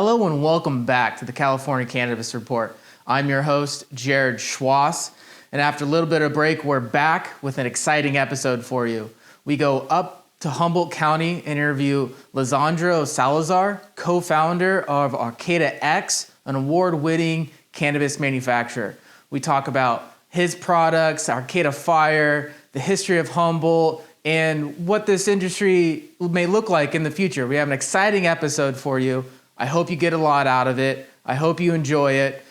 Hello and welcome back to the California Cannabis Report. I'm your host, Jared Schwass, and after a little bit of break, we're back with an exciting episode for you. We go up to Humboldt County and interview Lizandro Salazar, co-founder of ArcataX, an award-winning cannabis manufacturer. We talk about his products, Arcata Fire, the history of Humboldt, and what this industry may look like in the future. We have an exciting episode for you. I hope you get a lot out of it. I hope you enjoy it.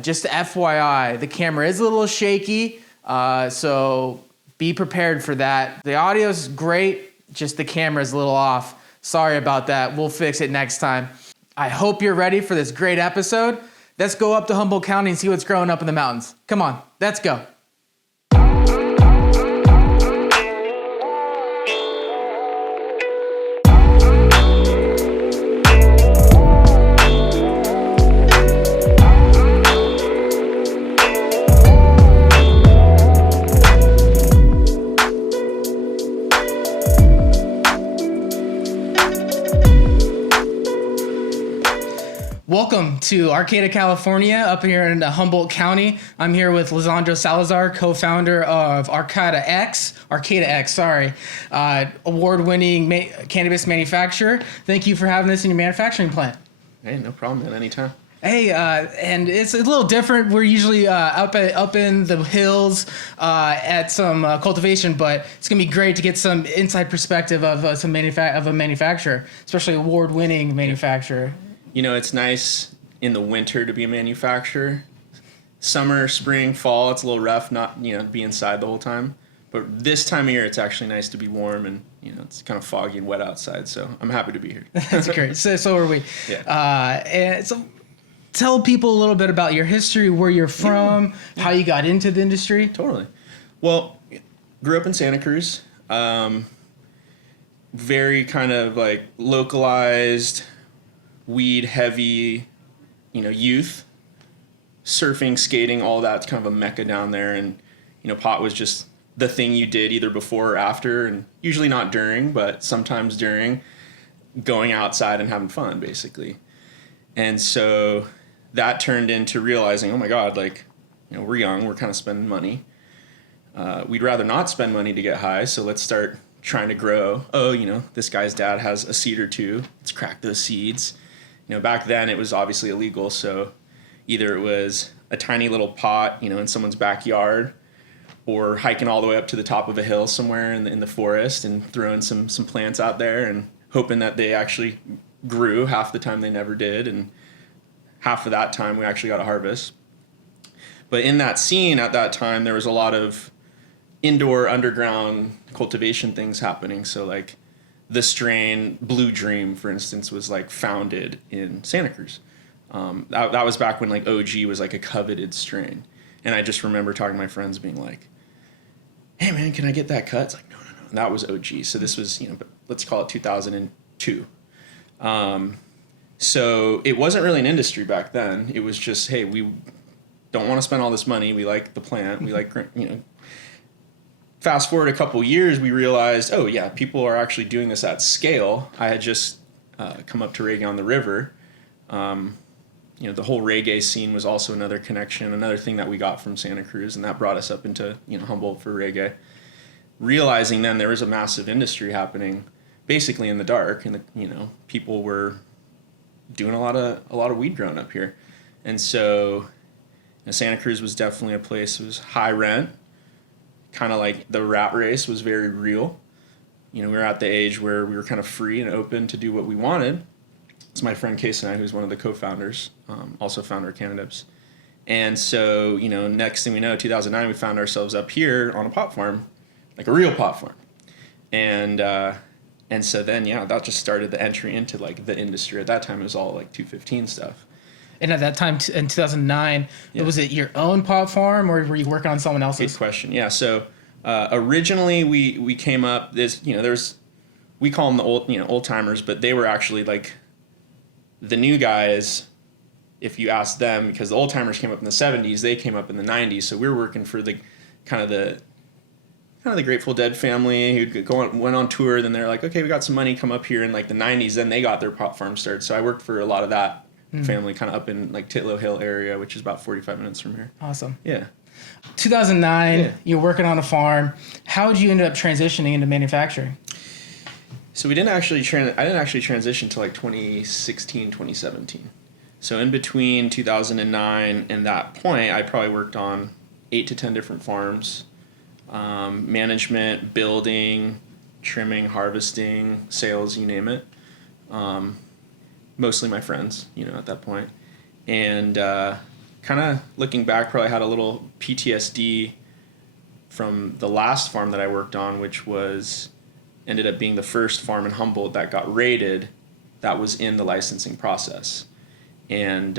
Just FYI, the camera is a little shaky, so be prepared for that. The audio is great, just the camera is a little off. Sorry about that. We'll fix it next time. I hope you're ready for this great episode. Let's go up to Humboldt County and see what's growing up in the mountains. Come on, let's go. Welcome to Arcata, California, up here in Humboldt County. I'm here with Lizandro Salazar, co-founder of ArcataX, award-winning cannabis manufacturer. Thank you for having us in your manufacturing plant. Hey, no problem, man. Anytime. Hey, and it's a little different. We're usually up in the hills at some cultivation, but it's gonna be great to get some inside perspective of a manufacturer, especially award-winning manufacturer. You know, it's nice in the winter to be a manufacturer. Summer, spring, fall, it's a little rough not, to be inside the whole time. But this time of year, it's actually nice to be warm and, it's kind of foggy and wet outside. So I'm happy to be here. That's great. So are we. Yeah. And so tell people a little bit about your history, where you're from, how you got into the industry. Totally. Well, grew up in Santa Cruz. Very kind of like localized, weed heavy, youth, surfing, skating, all that's kind of a mecca down there. And, pot was just the thing you did either before or after, and usually not during, but sometimes during, going outside and having fun, basically. And so that turned into realizing, oh my God, we're young, we're kind of spending money. We'd rather not spend money to get high, so let's start trying to grow. Oh, this guy's dad has a seed or two, let's crack those seeds. Back then it was obviously illegal, so either it was a tiny little pot, in someone's backyard, or hiking all the way up to the top of a hill somewhere in the forest and throwing some plants out there and hoping that they actually grew. Half the time they never did, and half of that time we actually got a harvest. But in that scene at that time, there was a lot of indoor, underground cultivation things happening. So the strain Blue Dream, for instance, was founded in Santa Cruz. That was back when OG was a coveted strain. And I just remember talking to my friends being like, hey man, can I get that cut? It's no. And that was OG. So this was, let's call it 2002. So it wasn't really an industry back then. It was just, hey, we don't want to spend all this money. We like the plant. We like, Fast forward a couple years, we realized, oh yeah, people are actually doing this at scale. I had just come up to reggae on the river. The whole reggae scene was also another connection, another thing that we got from Santa Cruz, and that brought us up into Humboldt for reggae. Realizing then there was a massive industry happening, basically in the dark, and people were doing a lot of weed growing up here, and so Santa Cruz was definitely a place. It was high rent. Kind of the rat race was very real. We were at the age where we were kind of free and open to do what we wanted. It's my friend Case and I, who's one of the co-founders, also founder of Cannabis. And so, next thing we know, 2009, we found ourselves up here on a pot farm, a real pot farm. And so then, that just started the entry into the industry. At that time, it was all 215 stuff. And at that time, in 2009, was it your own pot farm, or were you working on someone else's? Good question. Yeah. So originally we came up. There's we call them the old timers, but they were actually the new guys. If you ask them, because the old timers came up in the 70s, they came up in the 90s. So we were working for the Grateful Dead family who went on tour. Then they're like, okay, we got some money, come up here in the 90s. Then they got their pot farm started. So I worked for a lot of that family kind of up in like Titlow Hill area, which is about 45 minutes from here. Awesome. Yeah. 2009, you're working on a farm. How did you end up transitioning into manufacturing? So I didn't actually transition till like 2016, 2017. So in between 2009 and that point, I probably worked on 8 to 10 different farms, management, building, trimming, harvesting, sales, you name it. Mostly my friends, at that point. And kind of looking back, probably had a little PTSD from the last farm that I worked on, which ended up being the first farm in Humboldt that got raided that was in the licensing process. And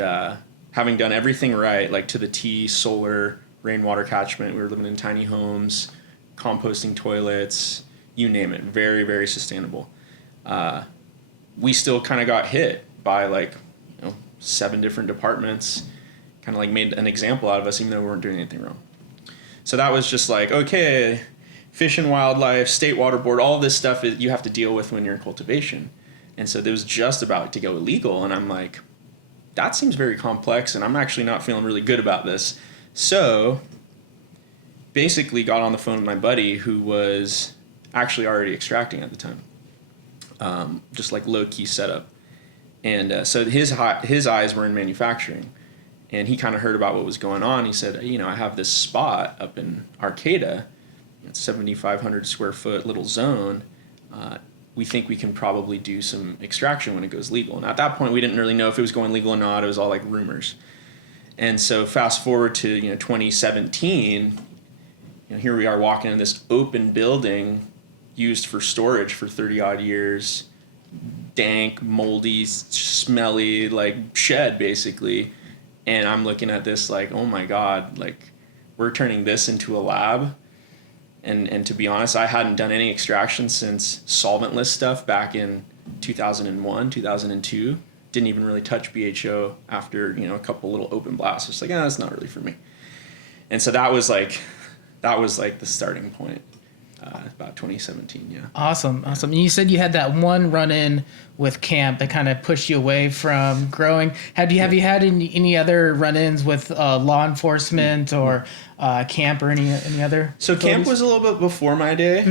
having done everything right, like to the T, solar, rainwater catchment, we were living in tiny homes, composting toilets, you name it, very, very sustainable. We still kind of got hit by 7 different departments, kind of like made an example out of us even though we weren't doing anything wrong. So that was just like, okay, Fish and Wildlife, State Water Board, all this stuff you have to deal with when you're in cultivation. And so it was just about to go illegal, and I'm like, that seems very complex, and I'm actually not feeling really good about this. So basically got on the phone with my buddy who was actually already extracting at the time, just like low-key setup. And so his eyes were in manufacturing, and he kind of heard about what was going on. He said, I have this spot up in Arcata, it's 7,500 square foot little zone. We think we can probably do some extraction when it goes legal. And at that point, we didn't really know if it was going legal or not. It was all like rumors. And so fast forward to 2017, here we are walking in this open building used for storage for 30 odd years, dank, moldy, smelly, like shed basically. And I'm looking at this like, oh my God, like we're turning this into a lab. And to be honest, I hadn't done any extraction since solventless stuff back in 2001, 2002. Didn't even really touch BHO after, a couple little open blasts. It's like, that's not really for me. And so that was like the starting point, about 2017, yeah. Awesome. And you said you had that one run-in with camp that kind of pushed you away from growing. Have you had any other run-ins with law enforcement or camp or any other? So facilities? Camp was a little bit before my day.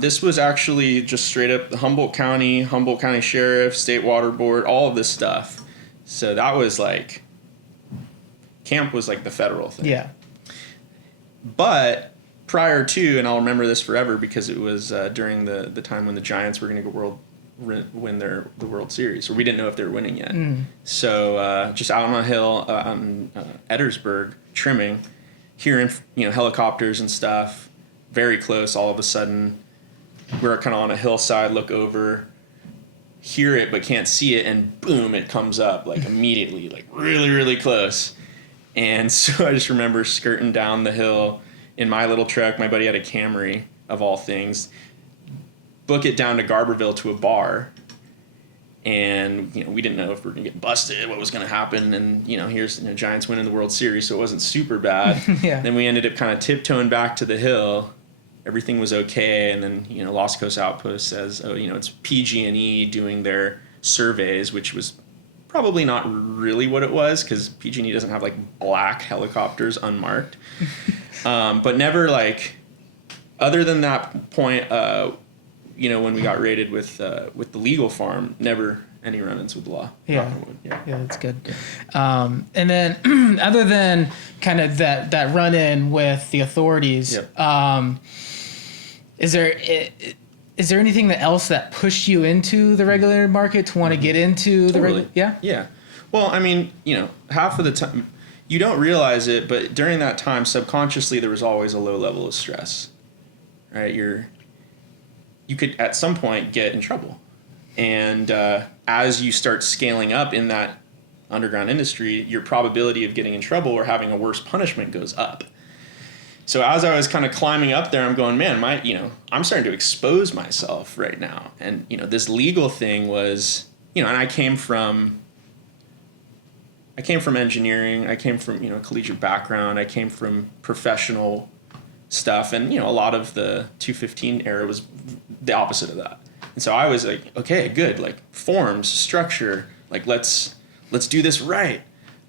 This was actually just straight up the Humboldt County Sheriff, State Water Board, all of this stuff. So that was like, camp was like the federal thing. Yeah. But prior to, and I'll remember this forever because it was during the time when the Giants were going to go win the World Series, or we didn't know if they were winning yet. So just out on a hill on Eddersburg, trimming, hearing helicopters and stuff, very close. All of a sudden, we're kind of on a hillside, look over, hear it but can't see it, and boom, it comes up like immediately, like really, really close. And so I just remember skirting down the hill in my little truck. My buddy had a Camry, of all things. Book it down to Garberville to a bar. And, we didn't know if we were going to get busted, what was going to happen. And, here's Giants winning the World Series, so it wasn't super bad. Yeah. Then we ended up kind of tiptoeing back to the hill. Everything was okay. And then, Lost Coast Outpost says, it's PG&E doing their surveys, which was probably not really what it was, because PG&E doesn't have, black helicopters unmarked. But never, other than that point, when we got raided with the legal farm, never any run-ins with the law. Yeah, that's good. And then, other than kind of that run-in with the authorities, yep. Is there anything else that pushed you into the regulated market to want to get into totally. Yeah. Well, I mean, half of the time you don't realize it, but during that time, subconsciously there was always a low level of stress. Right? You could at some point get in trouble. And as you start scaling up in that underground industry, your probability of getting in trouble or having a worse punishment goes up. So as I was kind of climbing up there, I'm going, man, I'm starting to expose myself right now. And, this legal thing was, and I came from engineering. I came from, collegiate background. I came from professional stuff. And, a lot of the 215 era was the opposite of that. And so I was like, okay, good. Like forms, structure, let's let's do this right.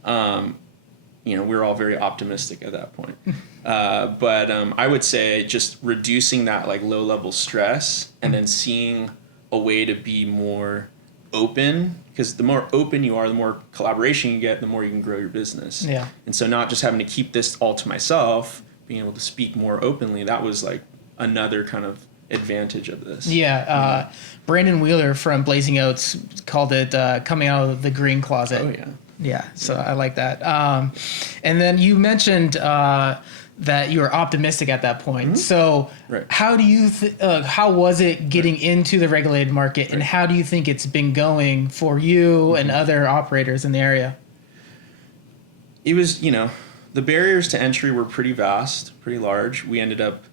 We were all very optimistic at that point. But I would say just reducing that like low level stress and then seeing a way to be more open, because the more open you are, the more collaboration you get, the more you can grow your business. Yeah. And so not just having to keep this all to myself, being able to speak more openly, that was like another kind of advantage of this. Yeah. Brandon Wheeler from Blazing Oats called it coming out of the green closet. Oh, yeah. Yeah, so I like that. And then you mentioned that you were optimistic at that point. Mm-hmm. So Right. how do you how was it getting into the regulated market, and how do you think it's been going for you and other operators in the area? It was, the barriers to entry were pretty vast, pretty large. We ended up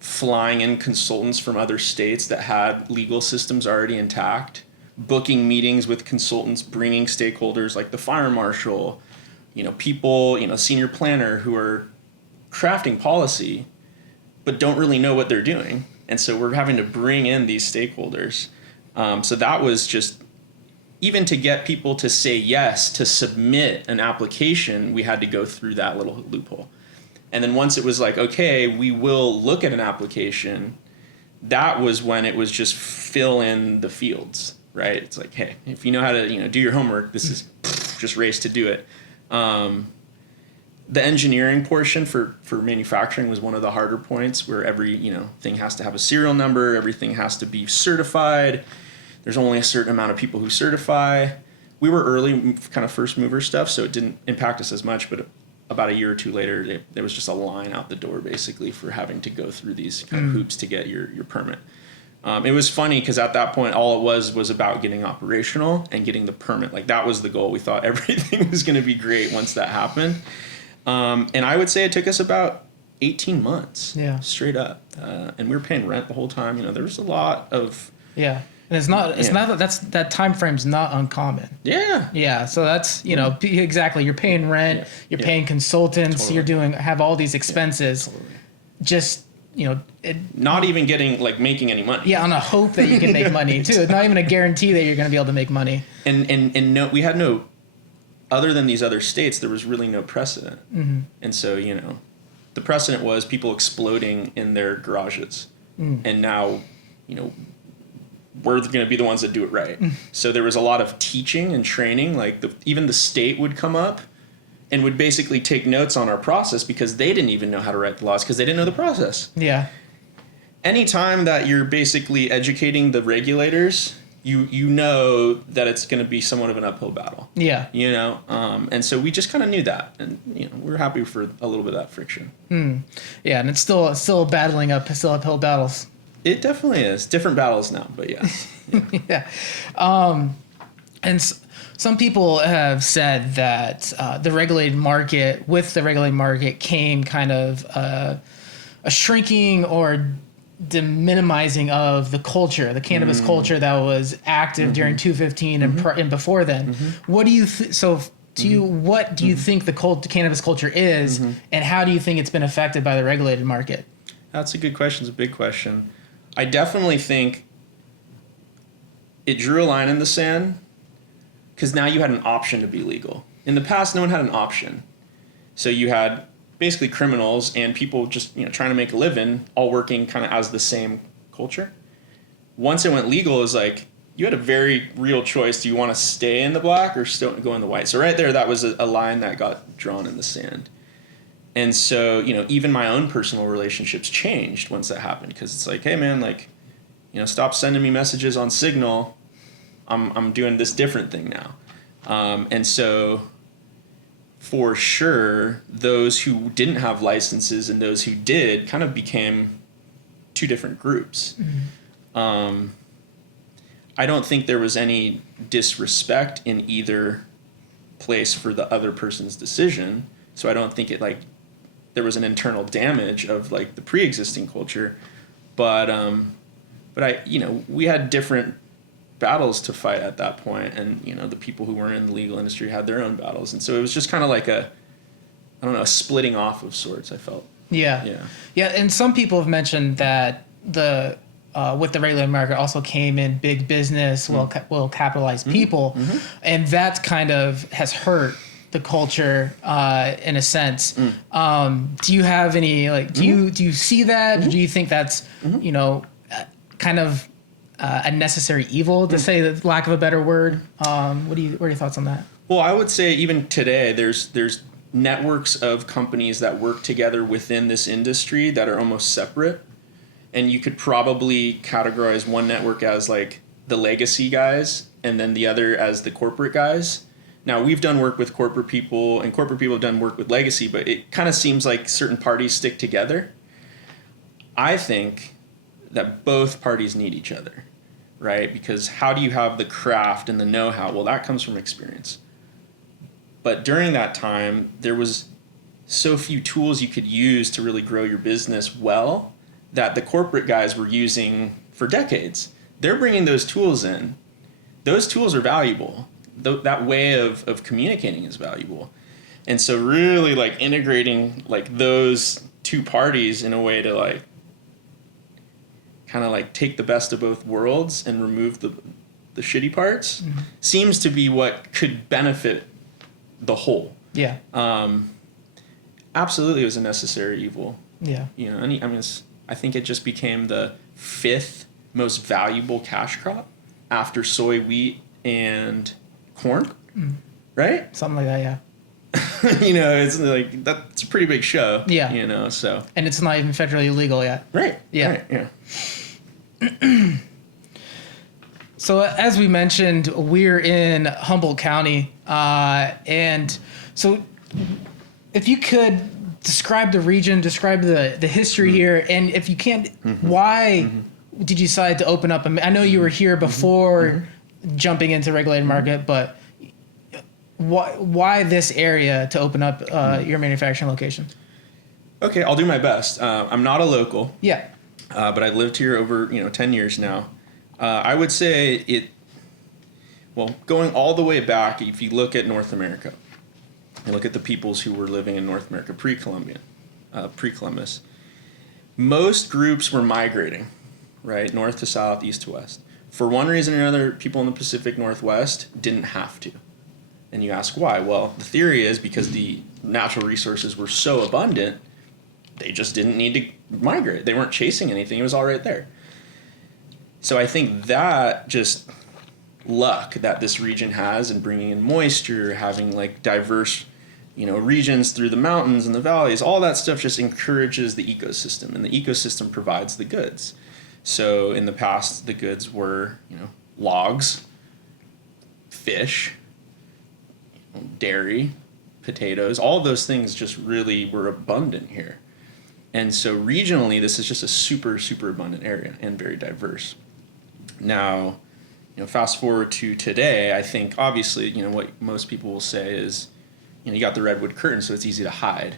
flying in consultants from other states that had legal systems already intact, booking meetings with consultants, bringing stakeholders like the fire marshal, people, senior planner who are crafting policy, but don't really know what they're doing. And so we're having to bring in these stakeholders. So that was just, even to get people to say yes, to submit an application, we had to go through that little loophole. And then once it was like, okay, we will look at an application, that was when it was just fill in the fields. Right? It's like, hey, if you know how to, do your homework, this is just race to do it. The engineering portion for manufacturing was one of the harder points, where every, thing has to have a serial number, everything has to be certified. There's only a certain amount of people who certify. We were early, kind of first mover stuff, so it didn't impact us as much, but about a year or two later, there was just a line out the door, basically, for having to go through these kind of hoops to get your permit. It was funny because at that point, all it was about getting operational and getting the permit. Like, that was the goal. We thought everything was going to be great once that happened. And I would say it took us about 18 months, straight up. And we were paying rent the whole time. There was a lot of... Yeah. And it's not that time frame's not uncommon. Yeah. Yeah. So that's, exactly. You're paying rent, you're paying consultants, Totally. you're have all these expenses. Totally. Just, not even getting, making any money. Yeah, on a hope that you can make money too. It's not even a guarantee that you're going to be able to make money. And no, we had no, other than these other states, there was really no precedent. Mm-hmm. And so, the precedent was people exploding in their garages. And now, we're going to be the ones that do it right. So there was a lot of teaching and training. Even the state would come up and would basically take notes on our process, because they didn't even know how to write the laws, because they didn't know the process. Yeah. Anytime that you're basically educating the regulators, you know that it's going to be somewhat of an uphill battle. Yeah. And so we just kind of knew that, and we're happy for a little bit of that friction. Yeah, and it's still battling uphill battles. It definitely is different battles now, but yes. Yeah. And some people have said that with the regulated market came kind of a shrinking or minimizing of the culture, the cannabis culture that was active during 215 and before then. What do you what do you think the cannabis culture is, and how do you think it's been affected by the regulated market? That's a good question. It's a big question. I definitely think it drew a line in the sand, because now you had an option to be legal. In the past, no one had an option. So you had basically criminals and people just trying to make a living, all working kind of as the same culture. Once it went legal, it was like you had a very real choice. Do you want to stay in the black or still go in the white? So right there, that was a line that got drawn in the sand. And so, even my own personal relationships changed once that happened, because it's like, hey man, stop sending me messages on Signal. I'm doing this different thing now. And so for sure, those who didn't have licenses and those who did kind of became two different groups. I don't think there was any disrespect in either place for the other person's decision. So I don't think there was an internal damage of the pre-existing culture, but we had different battles to fight at that point, and the people who weren't in the legal industry had their own battles, and so it was just kind of like a splitting off of sorts, I felt. Yeah. And some people have mentioned that the with the regulated market also came in big business, well capitalized people, and that kind of has hurt the culture in a sense. Do you have any do you see that? Do you think that's kind of a necessary evil, to say the lack of a better word? What are your thoughts on that? Well, I would say even today there's networks of companies that work together within this industry that are almost separate. And you could probably categorize one network as like the legacy guys and then the other as the corporate guys. Now, we've done work with corporate people and corporate people have done work with legacy, but it kind of seems like certain parties stick together. I think that both parties need each other, right? Because how do you have the craft and the know-how? Well, that comes from experience. But during that time, there was so few tools you could use to really grow your business well that the corporate guys were using for decades. They're bringing those tools in. Those tools are valuable. That way of communicating is valuable. And so really like integrating like those two parties in a way to like kind of like take the best of both worlds and remove the shitty parts seems to be what could benefit the whole. Yeah. Absolutely, it was a necessary evil. Yeah. You know, I think it just became the 5th most valuable cash crop after soy, wheat, and corn. Right? Something like that, yeah. It's like that's a pretty big show. Yeah. So. And it's not even federally illegal yet. Right. Yeah. Right, yeah. So as we mentioned, we're in Humboldt County, and so if you could describe the region, describe the history here, and if you can't, why did you decide to open up? I know you were here before jumping into regulated market, but why this area to open up your manufacturing location? Okay, I'll do my best. I'm not a local. Yeah. But I've lived here over 10 years now. I would say going all the way back, if you look at North America, and look at the peoples who were living in North America pre-Columbus, most groups were migrating, right, north to south, east to west. For one reason or another, people in the Pacific Northwest didn't have to. And you ask why? Well, the theory is because the natural resources were so abundant, they just didn't need to migrate. They weren't chasing anything. It was all right there. So I think that just luck that this region has in bringing in moisture, having like diverse, regions through the mountains and the valleys, all that stuff just encourages the ecosystem, and the ecosystem provides the goods. So in the past, the goods were, logs, fish, dairy, potatoes, all of those things just really were abundant here. And so regionally, this is just a super, super abundant area and very diverse. Now, fast forward to today, I think obviously, what most people will say is, you got the redwood curtain, so it's easy to hide.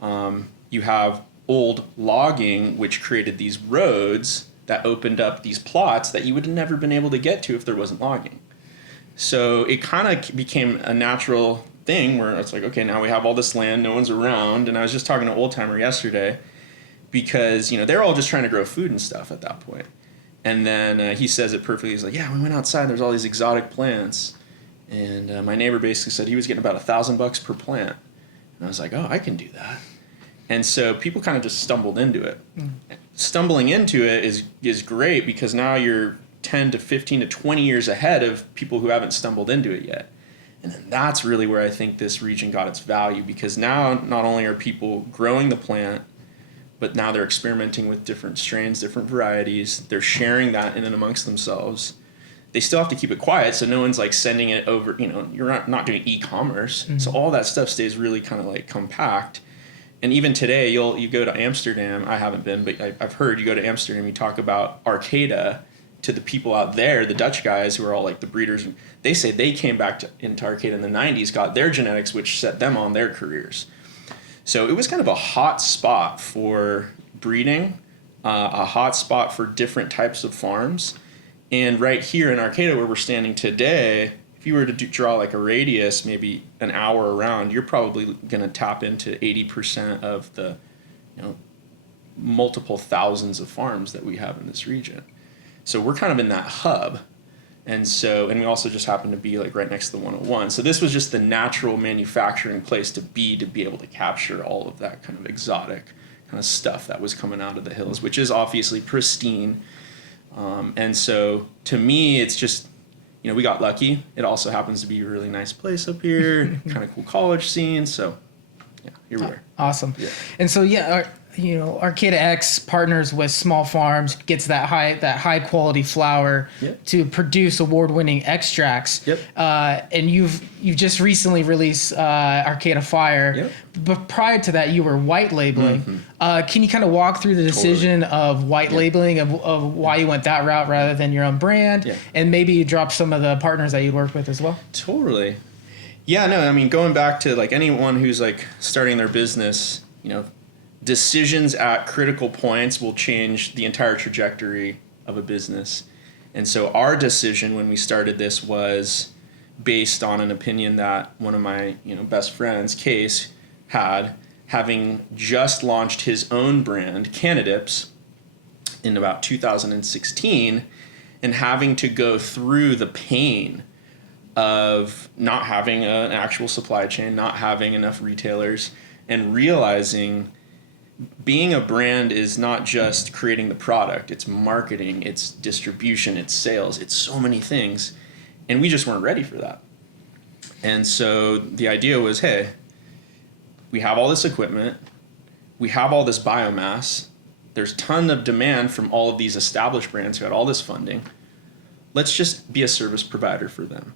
You have old logging, which created these roads that opened up these plots that you would have never been able to get to if there wasn't logging. So it kind of became a natural thing where it's like, okay, now we have all this land, no one's around. And I was just talking to an old timer yesterday because, they're all just trying to grow food and stuff at that point. And then he says it perfectly. He's like, yeah, we went outside, there's all these exotic plants. And my neighbor basically said he was getting about $1,000 per plant. And I was like, oh, I can do that. And so people kind of just stumbled into it. Stumbling into it is great because now you're 10 to 15 to 20 years ahead of people who haven't stumbled into it yet. And then that's really where I think this region got its value, because now not only are people growing the plant, but now they're experimenting with different strains, different varieties. They're sharing that in and amongst themselves. They still have to keep it quiet, so no one's like sending it over, you're not doing e-commerce. So all that stuff stays really kind of like compact. And even today, you go to Amsterdam. I haven't been, but I've heard you go to Amsterdam, you talk about Arcata to the people out there, the Dutch guys who are all like the breeders. They say they came back into Arcata in the 90s, got their genetics, which set them on their careers. So it was kind of a hot spot for breeding, a hot spot for different types of farms. And right here in Arcata, where we're standing today, if you were to draw like a radius, maybe an hour around, you're probably going to tap into 80% of the, multiple thousands of farms that we have in this region. So we're kind of in that hub. And we also just happen to be like right next to the 101. So this was just the natural manufacturing place to be able to capture all of that kind of exotic kind of stuff that was coming out of the hills, which is obviously pristine. And so to me, it's just, we got lucky. It also happens to be a really nice place up here, kind of cool college scene. So yeah, here we are. Awesome. Yeah. And so, ArcataX partners with small farms, gets that high quality flower to produce award-winning extracts. Yep. And you've just recently released Arcata Fire. Yep. But prior to that, you were white labeling. Mm-hmm. Can you kind of walk through the decision of white labeling, of why you went that route rather than your own brand? Yeah. And maybe you drop some of the partners that you work with as well? Totally. Yeah, no, I mean, going back to like anyone who's like starting their business, decisions at critical points will change the entire trajectory of a business. And so our decision when we started this was based on an opinion that one of my, best friends, Case, had, having just launched his own brand, Cannadips, in about 2016, and having to go through the pain of not having an actual supply chain, not having enough retailers, and realizing being a brand is not just creating the product, it's marketing, it's distribution, it's sales, it's so many things. And we just weren't ready for that. And so the idea was, hey, we have all this equipment, we have all this biomass, there's a ton of demand from all of these established brands who had all this funding. Let's just be a service provider for them.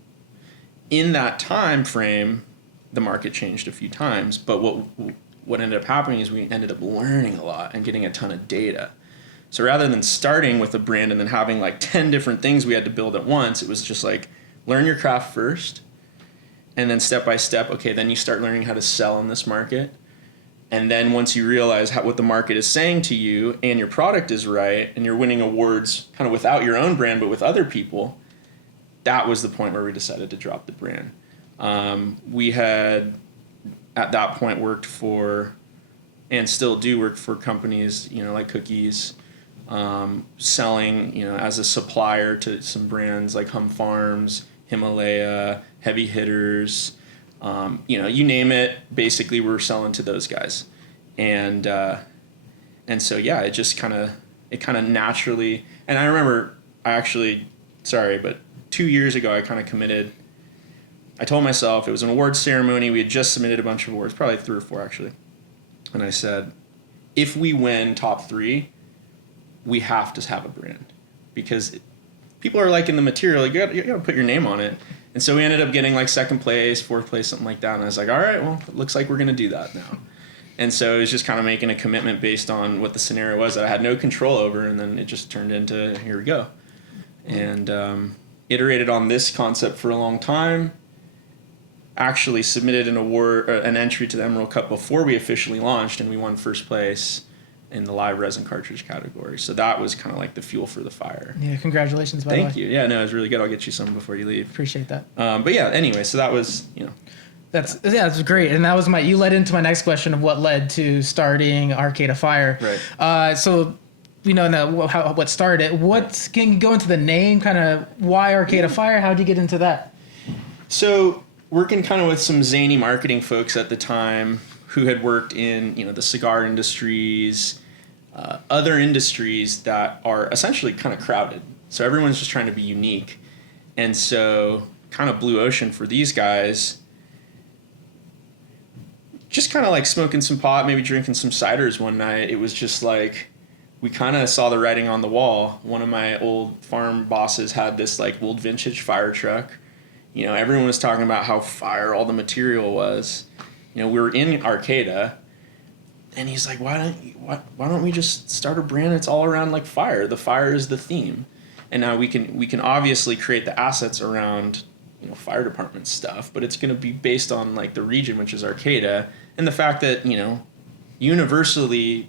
In that time frame, the market changed a few times, but what ended up happening is we ended up learning a lot and getting a ton of data. So rather than starting with a brand and then having like 10 different things we had to build at once, it was just like, learn your craft first, and then step by step, okay, then you start learning how to sell in this market. And then once you realize what the market is saying to you and your product is right and you're winning awards kind of without your own brand but with other people, that was the point where we decided to drop the brand. We had at that point worked for, and still do work for, companies, like Cookies, selling, as a supplier to some brands like Hum Farms, Himalaya, Heavy Hitters, you name it, basically we're selling to those guys. And so, yeah, it just kind of naturally, and I remember but 2 years ago, I kind of committed. I told myself, it was an awards ceremony. We had just submitted a bunch of awards, probably 3 or 4 actually. And I said, if we win top 3, we have to have a brand, because people are liking the material. You got to put your name on it. And so we ended up getting like 2nd place, 4th place, something like that. And I was like, all right, well, it looks like we're going to do that now. And so it was just kind of making a commitment based on what the scenario was that I had no control over. And then it just turned into, here we go. And iterated on this concept for a long time. Actually submitted an entry to the Emerald Cup before we officially launched, and we won 1st place in the live resin cartridge category. So that was kind of like the fuel for the fire. Yeah, congratulations, by the way. Thank you. Yeah, no, it was really good. I'll get you some before you leave. Appreciate that. But yeah, anyway, so that was, That's great. And that was you led into my next question of what led to starting Arcata Fire. Right. So we know now what started it. Can you go into the name, kind of why Arcata Fire? How did you get into that? So working kind of with some zany marketing folks at the time who had worked in, the cigar industries, other industries that are essentially kind of crowded. So everyone's just trying to be unique. And so kind of blue ocean for these guys, just kind of like smoking some pot, maybe drinking some ciders one night. It was just like, we kind of saw the writing on the wall. One of my old farm bosses had this like old vintage fire truck. Everyone was talking about how fire all the material was. We were in Arcata, and he's like, why don't we just start a brand that's all around like fire? The fire is the theme. And now we can obviously create the assets around, fire department stuff, but it's going to be based on like the region, which is Arcata, and the fact that, universally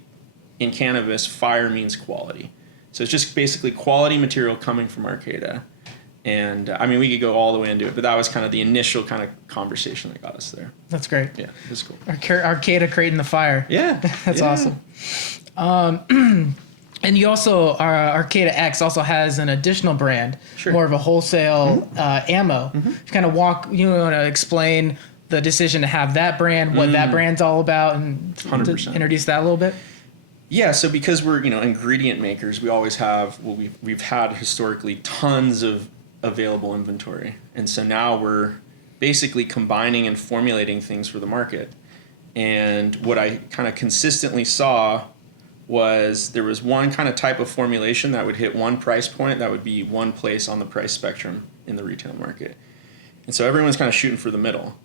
in cannabis, fire means quality. So it's just basically quality material coming from Arcata. And we could go all the way into it, but that was kind of the initial kind of conversation that got us there. That's great. Yeah, it was cool. Arcata creating the fire. Yeah. That's awesome. And you also, ArcataX also has an additional brand, Sure. more of a wholesale ammo. Kind of want to explain the decision to have that brand, what that brand's all about, and 100%. introduce that a little bit. Yeah, so because we're ingredient makers, we always have we've had historically tons of available inventory, and so now we're basically combining and formulating things for the market. And what I kind of consistently saw was there was one kind of type of formulation that would hit one price point that would be one place on the price spectrum in the retail market, and so everyone's kind of shooting for the middle.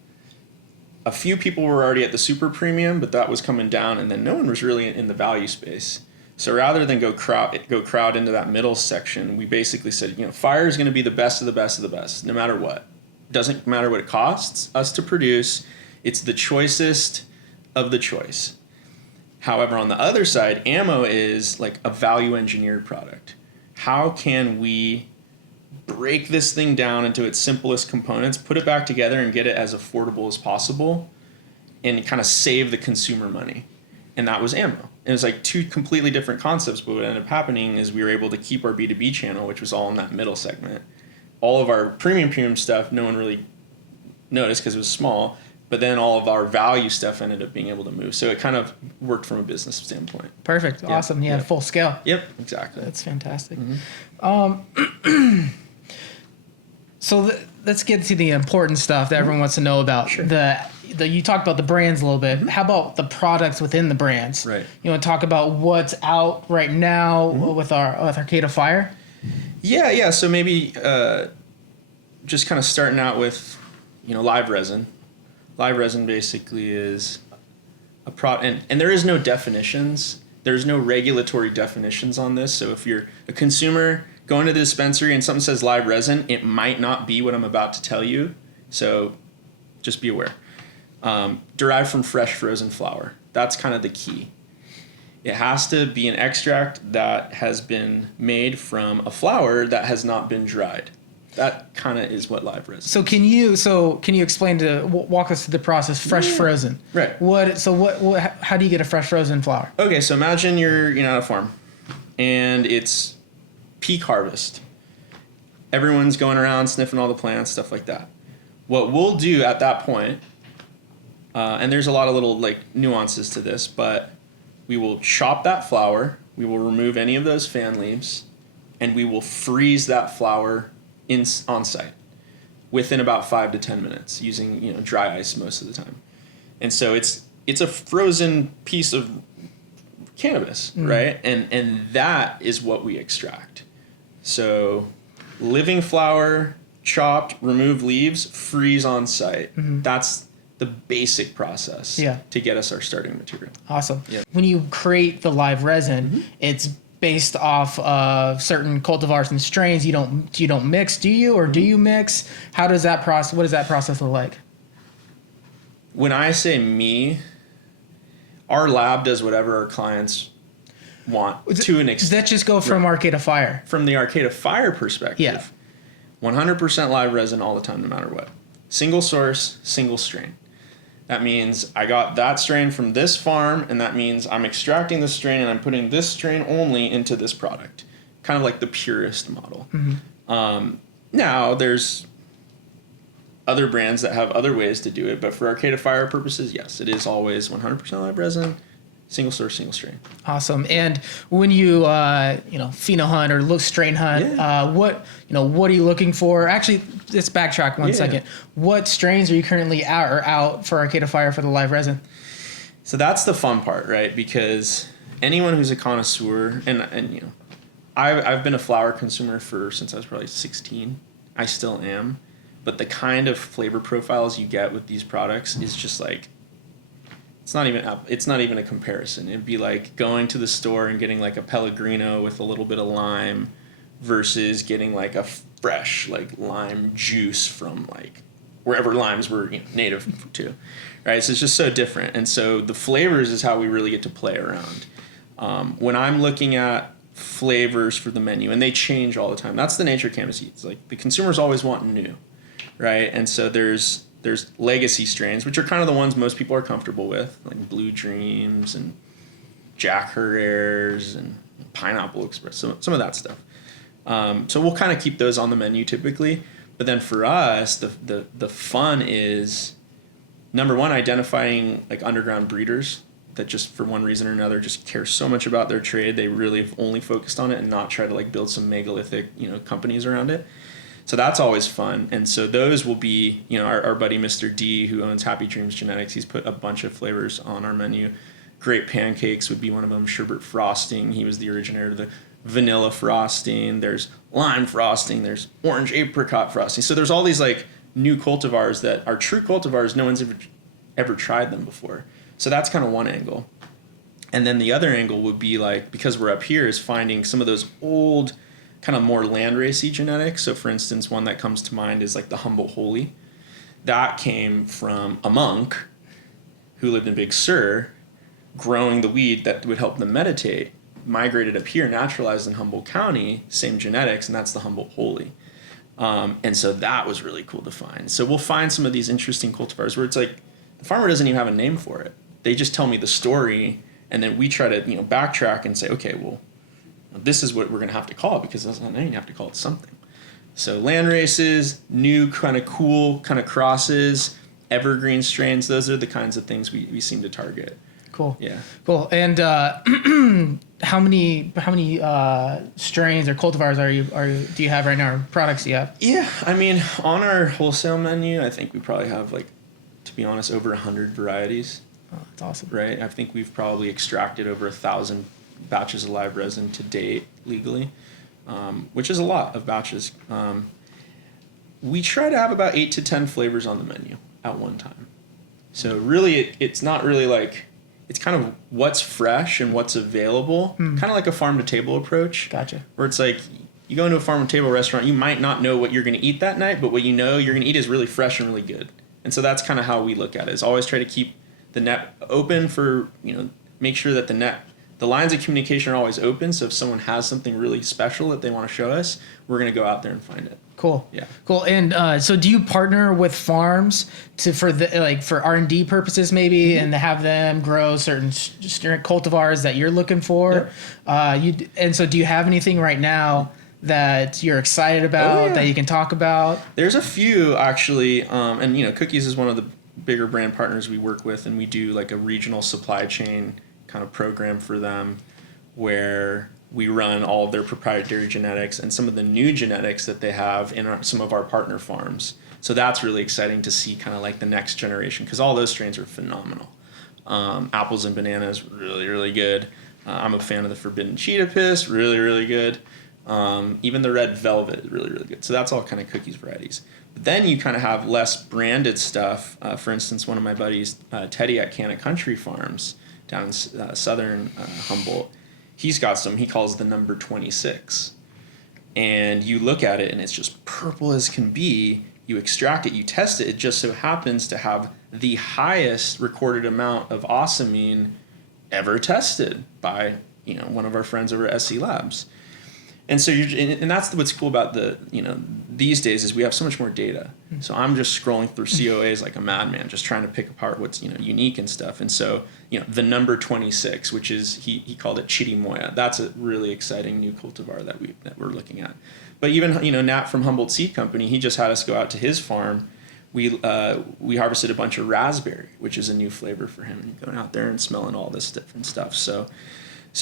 A few people were already at the super premium, but that was coming down, and then no one was really in the value space. So rather than go crowd into that middle section, we basically said, fire is going to be the best of the best of the best, no matter what. Doesn't matter what it costs us to produce. It's the choicest of the choice. However, on the other side, ammo is like a value engineered product. How can we break this thing down into its simplest components, put it back together, and get it as affordable as possible, and kind of save the consumer money? And that was ammo. And it was like two completely different concepts, but what ended up happening is we were able to keep our B2B channel, which was all in that middle segment. All of our premium stuff, no one really noticed because it was small, but then all of our value stuff ended up being able to move. So it kind of worked from a business standpoint. Perfect. Yeah. Awesome. Yeah, full scale. Yep, exactly. That's fantastic. So let's get to the important stuff that everyone wants to know about. Sure. You talked about the brands a little bit. How about the products within the brands? Right. You want to talk about what's out right now with Arcata Fire? Yeah. So maybe just kind of starting out with, live resin. Live resin basically is a product, and there is no definitions. There's no regulatory definitions on this. So if you're a consumer going to the dispensary and something says live resin, it might not be what I'm about to tell you. So just be aware. Derived from fresh frozen flower. That's kind of the key. It has to be an extract that has been made from a flower that has not been dried. That kind of is what live resin. So can you explain walk us through the process? Fresh frozen. Right. How do you get a fresh frozen flower? Okay, so imagine you're at a farm, and it's peak harvest. Everyone's going around sniffing all the plants, stuff like that. What we'll do at that point, and there's a lot of little nuances to this, but we will chop that flower. We will remove any of those fan leaves, and we will freeze that flower on site within about 5 to 10 minutes using dry ice most of the time. And so it's a frozen piece of cannabis, right? And that is what we extract. So living flower, chopped, remove leaves, freeze on site. That's the basic process to get us our starting material. Awesome. Yeah. When you create the live resin, it's based off of certain cultivars and strains. You don't mix, do you? Or do you mix? How does that process? What does that process look like? When I say me, our lab does whatever our clients want to an extent. Does that just go from Arcata Fire? From the Arcata Fire perspective, 100% live resin all the time, no matter what. Single source, single strain. That means I got that strain from this farm, and that means I'm extracting this strain and I'm putting this strain only into this product. Kind of like the purist model. Now, there's other brands that have other ways to do it, but for Arcata Fire purposes, yes, it is always 100% live resin, single source, single strain. Awesome. And when you pheno hunt or look strain hunt, what are you looking for? Actually, let's backtrack one second. What strains are you currently out for Arcata Fire for the live resin? So that's the fun part, right? Because anyone who's a connoisseur, and I've been a flower consumer since I was probably 16. I still am. But the kind of flavor profiles you get with these products is just like, it's not even a comparison. It'd be like going to the store and getting like a Pellegrino with a little bit of lime versus getting like a fresh lime juice from wherever limes were native to, right? So it's just so different. And so the flavors is how we really get to play around. When I'm looking at flavors for the menu, and they change all the time. That's the nature of cannabis. It's like the consumers always want new, right? And so there's legacy strains, which are kind of the ones most people are comfortable with, like Blue Dreams and Jack Herrera's and Pineapple Express, some of that stuff. So we'll kind of keep those on the menu typically. But then for us, the fun is, number one, identifying like underground breeders that just for one reason or another just care so much about their trade. They really have only focused on it and not try to like build some megalithic, companies around it. So that's always fun. And so those will be, our buddy Mr. D, who owns Happy Dreams Genetics. He's put a bunch of flavors on our menu. Grape pancakes would be one of them. Sherbet frosting. He was the originator of the vanilla frosting. There's lime frosting. There's orange apricot frosting. So there's all these like new cultivars that are true cultivars. No one's ever tried them before. So that's kind of one angle. And then the other angle would be like, because we're up here, is finding some of those old kind of more landracey genetics. So for instance, one that comes to mind is like the Humboldt Holy. That came from a monk who lived in Big Sur, growing the weed that would help them meditate, migrated up here, naturalized in Humboldt County, same genetics, and that's the Humboldt Holy. And so that was really cool to find. So we'll find some of these interesting cultivars where it's like, the farmer doesn't even have a name for it. They just tell me the story, and then we try to, backtrack and say, okay, well, this is what we're going to have to call it, because that's not a name, you have to call it something. So land races, new kind of cool kind of crosses, evergreen strains, those are the kinds of things we seem to target. Cool. Yeah. Cool. And how many strains or cultivars do you have right now, or products do you have? Yeah, I mean, on our wholesale menu, I think we probably have, like, to be honest, over 100 varieties. Oh, that's awesome. Right? I think we've probably extracted over 1,000 batches of live resin to date legally, which is a lot of batches. We try to have about 8 to 10 flavors on the menu at one time. So really, it's not really like, it's kind of what's fresh and what's available, kind of like a farm-to-table approach. Gotcha. Where it's like, you go into a farm-to-table restaurant, you might not know what you're going to eat that night, but what you know you're going to eat is really fresh and really good. And so that's kind of how we look at it, is always try to keep the net open for, make sure that the lines of communication are always open. So if someone has something really special that they want to show us, we're going to go out there and find it. Cool. Yeah. Cool. And so do you partner with farms for R&D purposes maybe, and to have them grow certain cultivars that you're looking for? Yep. And so do you have anything right now that you're excited about that you can talk about? There's a few actually, and Cookies is one of the bigger brand partners we work with, and we do like a regional supply chain kind of program for them where we run all of their proprietary genetics and some of the new genetics that they have in some of our partner farms. So that's really exciting to see, kind of like the next generation, because all those strains are phenomenal. Apples and bananas, really, really good. I'm a fan of the Forbidden Cheetah Piss, really, really good. Even the Red Velvet is really, really good. So that's all kind of Cookies varieties. But then you kind of have less branded stuff. For instance, one of my buddies, Teddy at Canna Country Farms down in southern Humboldt, he's got some he calls the number 26. And you look at it and it's just purple as can be. You extract it, you test it. It just so happens to have the highest recorded amount of ossamine ever tested by one of our friends over at SC Labs. And so and that's what's cool about these days, is we have so much more data. So I'm just scrolling through COAs like a madman, just trying to pick apart what's unique and stuff. And so the number 26, which is he called it Chirimoya. That's a really exciting new cultivar that we're looking at. But even Nat from Humboldt Seed Company, he just had us go out to his farm. We harvested a bunch of raspberry, which is a new flavor for him, and going out there and smelling all this different stuff. So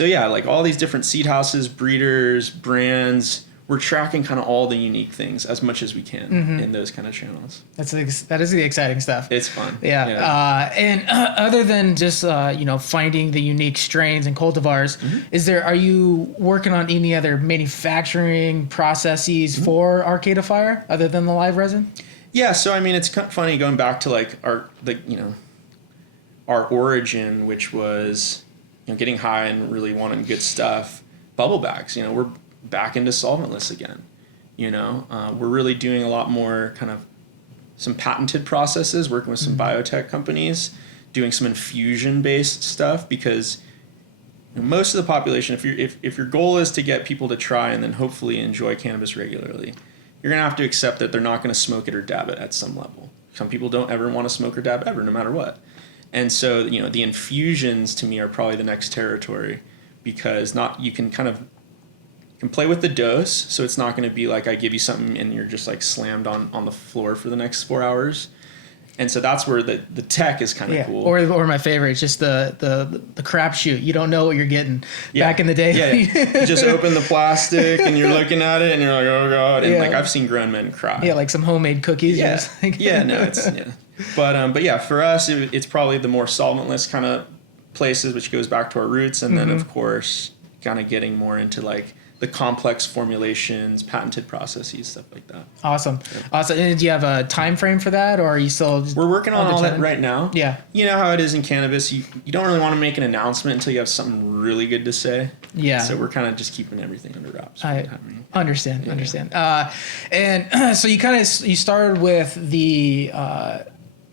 yeah, like all these different seed houses, breeders, brands, we're tracking kind of all the unique things as much as we can in those kind of channels. That is the exciting stuff. It's fun. Yeah. And other than just finding the unique strains and cultivars, are you working on any other manufacturing processes for Arcata Fire other than the live resin? Yeah. So I mean, it's kind of funny going back to like our origin, which was getting high and really wanting good stuff. Bubble bags, we're back into solventless again. We're really doing a lot more kind of some patented processes, working with some biotech companies, doing some infusion-based stuff, because most of the population, if your goal is to get people to try and then hopefully enjoy cannabis regularly, you're going to have to accept that they're not going to smoke it or dab it at some level. Some people don't ever want to smoke or dab ever, no matter what. And so, the infusions to me are probably the next territory, because you can play with the dose. So it's not going to be like I give you something and you're just like slammed on the floor for the next 4 hours. And so that's where the tech is kind of cool. Or my favorite, just the crapshoot. You don't know what you're getting. Back in the day. You just open the plastic and you're looking at it and you're like, oh God. And like I've seen grown men cry. Yeah, like some homemade cookies. Yeah. Yeah. But yeah, for us, it's probably the more solventless kind of places, which goes back to our roots. And then of course, kind of getting more into like the complex formulations, patented processes, stuff like that. Awesome. And do you have a time frame for that, or are you still We're working on all that right now. Yeah. You know how it is in cannabis. You don't really want to make an announcement until you have something really good to say. Yeah. So we're kind of just keeping everything under wraps. I understand. And so you started with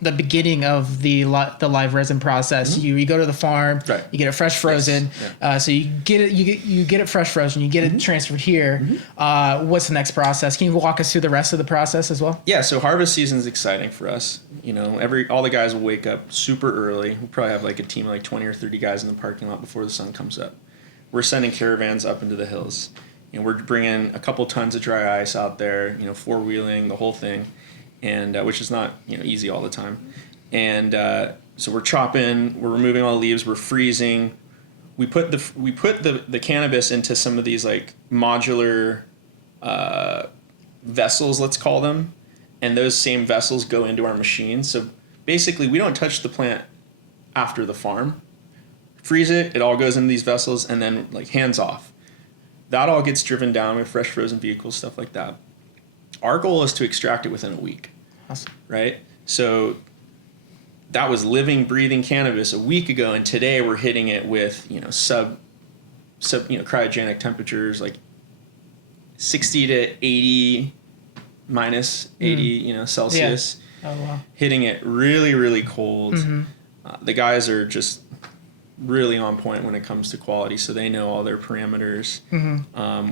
the beginning of the live resin process. You go to the farm, you get it fresh frozen. Yes. Yeah. So you get it fresh frozen. You get it transferred here. What's the next process? Can you walk us through the rest of the process as well? Yeah. So harvest season is exciting for us. All the guys will wake up super early. We probably have like a team of like 20 or 30 guys in the parking lot before the sun comes up. We're sending caravans up into the hills. We're bringing a couple tons of dry ice out there. 4-wheeling the whole thing. And which is not easy all the time, and so we're chopping, we're removing all the leaves, we're freezing. We put the cannabis into some of these like modular vessels, let's call them, and those same vessels go into our machine. So basically, we don't touch the plant after the farm. Freeze it, it all goes into these vessels, and then like hands off. That all gets driven down with fresh frozen vehicles, stuff like that. Our goal is to extract it within a week. Awesome. Right? So that was living, breathing cannabis a week ago, and today we're hitting it with, sub cryogenic temperatures, like 60 to 80, minus 80, Celsius. Yeah. Oh, wow. Hitting it really, really cold. The guys are just really on point when it comes to quality, so they know all their parameters.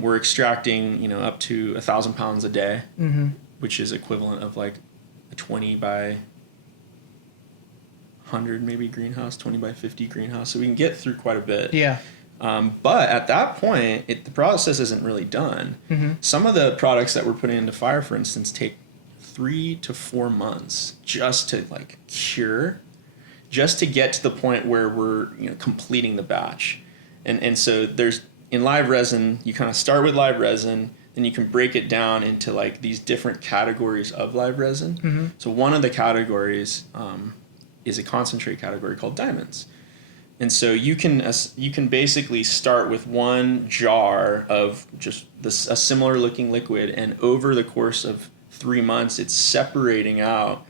We're extracting, up to 1,000 pounds a day, which is equivalent of like a 20 by 100 maybe greenhouse, 20 by 50 greenhouse, so we can get through quite a bit. Yeah. But at that point, the process isn't really done. Some of the products that we're putting into fire, for instance, take 3 to 4 months just to like cure, just to get to the point where we're completing the batch. And so there's, in live resin, you kind of start with live resin, then you can break it down into like these different categories of live resin. So one of the categories is a concentrate category called diamonds. And so you can basically start with one jar of just a similar looking liquid, and over the course of 3 months, it's separating out,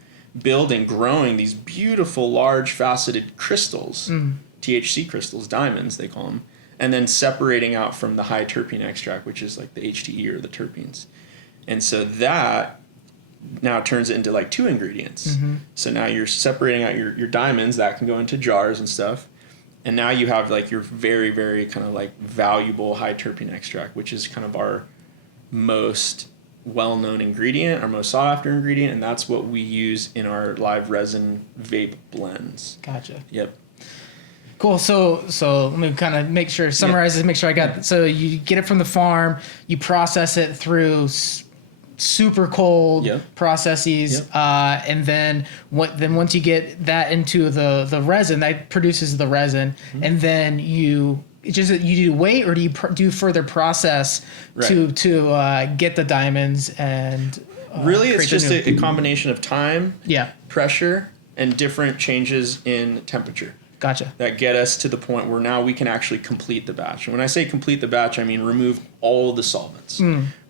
growing these beautiful large faceted crystals, THC crystals, diamonds they call them, and then separating out from the high terpene extract, which is like the HTE or the terpenes. And so that now turns it into like 2 ingredients. So now you're separating out your diamonds that can go into jars and stuff. And now you have like your very, very kind of like valuable high terpene extract, which is kind of our most well-known ingredient, our most sought-after ingredient, and that's what we use in our live resin vape blends. Gotcha. Yep. Cool. So let me kind of summarize this, make sure I got. So you get it from the farm, you process it through super cold processes, and then once you get that into the resin, that produces the resin, and then you do wait, or do you do further process to get the diamonds and really it's just a combination of time, pressure, and different changes in temperature. Gotcha. That get us to the point where now we can actually complete the batch. And when I say complete the batch, I mean remove all the solvents.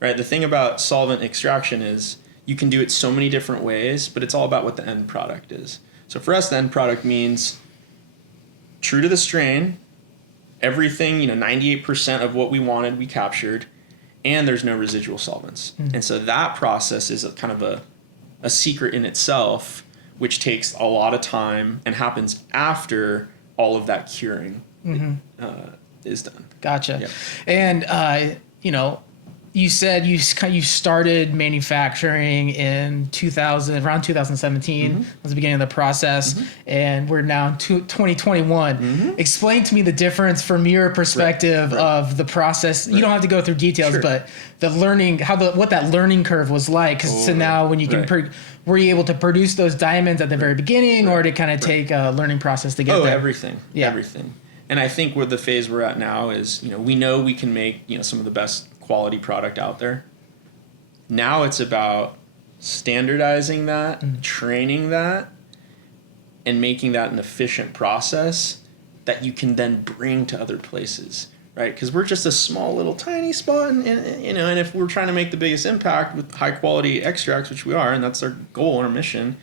Right? The thing about solvent extraction is you can do it so many different ways, but it's all about what the end product is. So for us, the end product means true to the strain, everything, 98% of what we wanted, we captured, and there's no residual solvents. And so that process is kind of a secret in itself, which takes a lot of time and happens after all of that curing is done. Gotcha. Yep. And, you said you started manufacturing in around 2017 was the beginning of the process, and we're now in 2021. Explain to me the difference from your perspective of the process. You don't have to go through details, but the learning, what that learning curve was like. So now when you can, were you able to produce those diamonds at the very beginning, or did it kind of take a learning process to get there? Everything. And I think where the phase we're at now is, we know we can make, some of the best quality product out there. Now it's about standardizing that, training that, and making that an efficient process that you can then bring to other places, right? Because we're just a small little tiny spot, and if we're trying to make the biggest impact with high quality extracts, which we are, and that's our goal, our mission,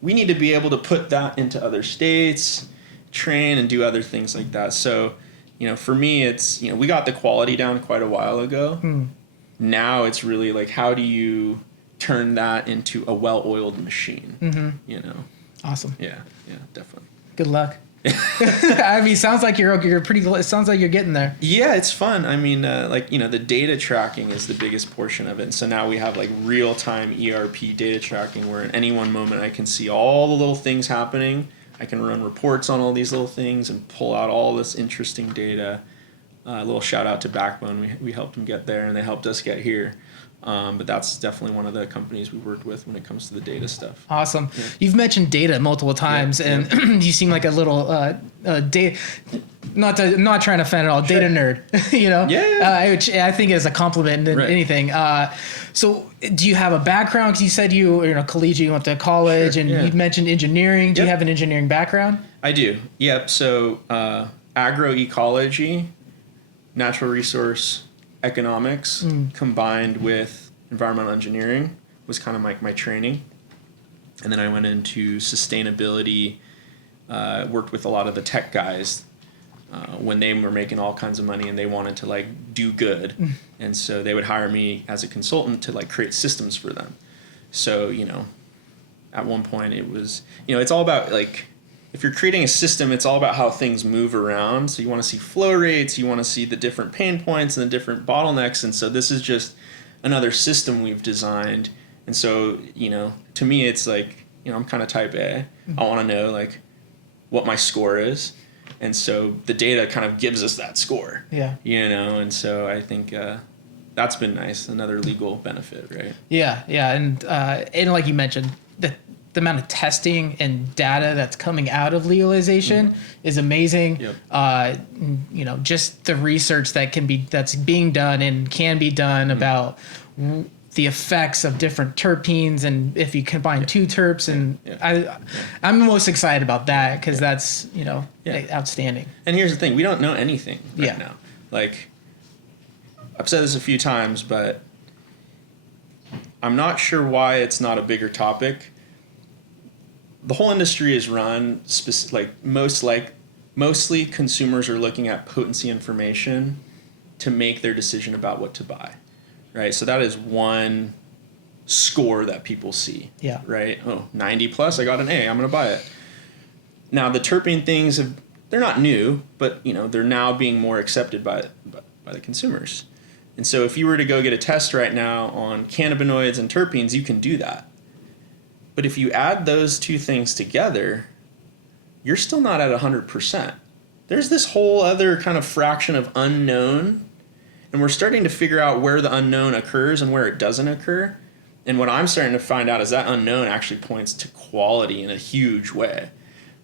we need to be able to put that into other states, train and do other things like that. So for me, it's, we got the quality down quite a while ago. Now it's really like, how do you turn that into a well-oiled machine? Awesome. Yeah, definitely. Good luck. I mean, sounds like you're pretty. It sounds like you're getting there. Yeah, it's fun. I mean, the data tracking is the biggest portion of it. And so now we have like real-time ERP data tracking, where at any one moment I can see all the little things happening. I can run reports on all these little things and pull out all this interesting data. A little shout out to Backbone. We helped them get there, and they helped us get here. But that's definitely one of the companies we worked with when it comes to the data stuff. Awesome. Yeah. You've mentioned data multiple times, and you seem like a little data. Not trying to offend at all. Data nerd. Which I think is a compliment than anything. So, do you have a background? Because you said you're collegiate, you went to college, and you mentioned engineering. Do you have an engineering background? I do. Yep. So, agroecology, natural resource economics combined with environmental engineering was kind of like my training. And then I went into sustainability, worked with a lot of the tech guys when they were making all kinds of money and they wanted to like do good. And so they would hire me as a consultant to like create systems for them. So, at one point it was, it's all about like, if you're creating a system, it's all about how things move around. So you want to see flow rates, you want to see the different pain points and the different bottlenecks. And so this is just another system we've designed. And so, to me, it's like, I'm kind of type A. I want to know like what my score is. And so the data kind of gives us that score. Yeah. And so I think that's been nice. Another legal benefit, right? Yeah. Yeah. And like you mentioned, the amount of testing and data that's coming out of legalization is amazing. Yep. Just the research that's being done and can be done about the effects of different terpenes, and if you combine two terps, and I'm most excited about that because that's outstanding. And here's the thing: we don't know anything right now. Like, I've said this a few times, but I'm not sure why it's not a bigger topic. The whole industry is run mostly consumers are looking at potency information to make their decision about what to buy, right? So that is one score that people see, right? 90 plus, I got an A, I'm going to buy it. Now the terpene things they're not new, but they're now being more accepted by the consumers. And so if you were to go get a test right now on cannabinoids and terpenes, you can do that. But if you add those two things together, you're still not at 100%. There's this whole other kind of fraction of unknown, and we're starting to figure out where the unknown occurs and where it doesn't occur. And what I'm starting to find out is that unknown actually points to quality in a huge way.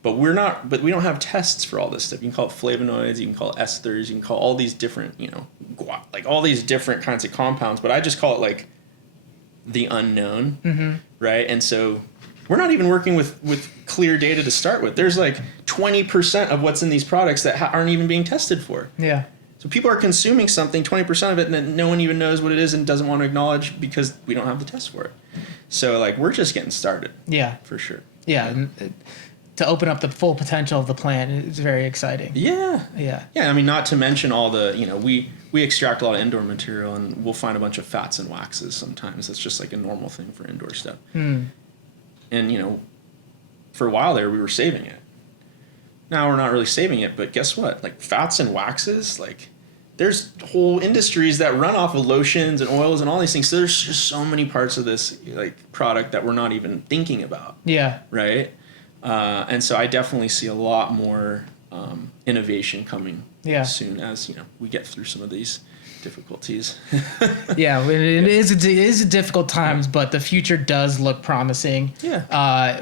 But we don't have tests for all this stuff. You can call it flavonoids, you can call it esters, you can call all these different, like all these different kinds of compounds, but I just call it like the unknown, right? And so we're not even working with clear data to start with. There's like 20% of what's in these products that aren't even being tested for. Yeah. So people are consuming something, 20% of it, and then no one even knows what it is and doesn't want to acknowledge because we don't have the test for it. So like we're just getting started. Yeah. For sure. Yeah. And to open up the full potential of the plant is very exciting. Yeah. Yeah. Yeah. I mean, not to mention all the, we extract a lot of indoor material and we'll find a bunch of fats and waxes sometimes. That's just like a normal thing for indoor stuff. And, for a while there, we were saving it. Now we're not really saving it, but guess what? Like fats and waxes, like there's whole industries that run off of lotions and oils and all these things. So there's just so many parts of this like product that we're not even thinking about. Yeah. Right. And so I definitely see a lot more innovation coming as soon as, we get through some of these difficulties. Yeah, it is a difficult times, but the future does look promising. Yeah.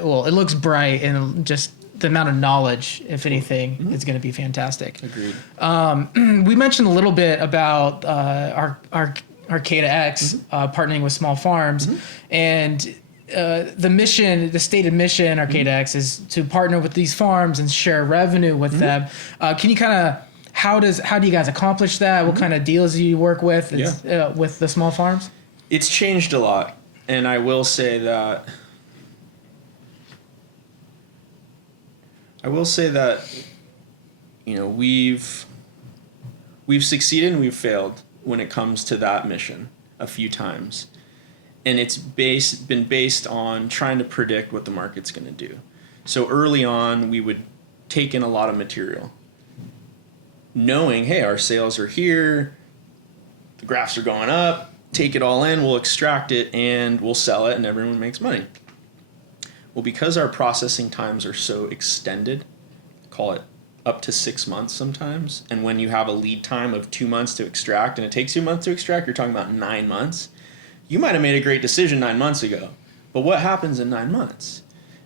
Well, it looks bright, and just the amount of knowledge, if anything, is going to be fantastic. Agreed. We mentioned a little bit about ArcataX partnering with small farms, and the stated mission ArcataX is to partner with these farms and share revenue with them. Can you kind of how do you guys accomplish that? What kind of deals do you work with with the small farms? It's changed a lot, and I will say that we've succeeded and we've failed when it comes to that mission a few times. And it's been based on trying to predict what the market's going to do. So early on, we would take in a lot of material, knowing, hey, our sales are here, the graphs are going up, take it all in, we'll extract it, and we'll sell it, and everyone makes money. Well, because our processing times are so extended, call it up to 6 months sometimes, and when you have a lead time of 2 months to extract, and it takes 2 months to extract, you're talking about 9 months. You might have made a great decision 9 months ago, but what happens in 9 months?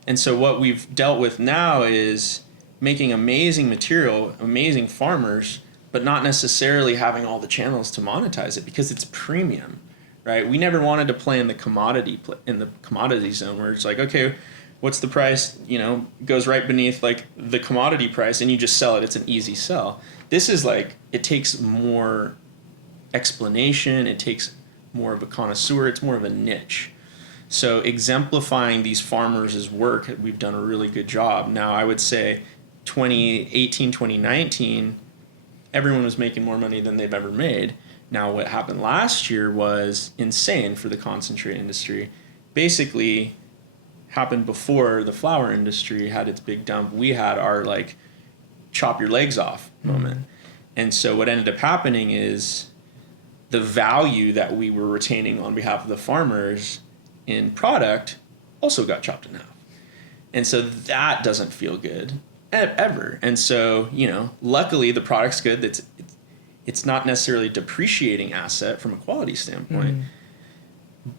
And so what we've dealt with now is making amazing material, amazing farmers, but not necessarily having all the channels to monetize it because it's premium, right? We never wanted to play in the commodity zone where it's like, okay, what's the price? Goes right beneath like the commodity price, and you just sell it. It's an easy sell. This is like, it takes more explanation. It takes more of a connoisseur. It's more of a niche. So exemplifying these farmers' work, we've done a really good job. Now, I would say 2018, 2019, everyone was making more money than they've ever made. Now, what happened last year was insane for the concentrate industry. Basically, happened before the flower industry had its big dump. We had our like chop your legs off moment. And so what ended up happening is the value that we were retaining on behalf of the farmers in product also got chopped in half. And so that doesn't feel good ever. And so, luckily the product's good. It's not necessarily a depreciating asset from a quality standpoint.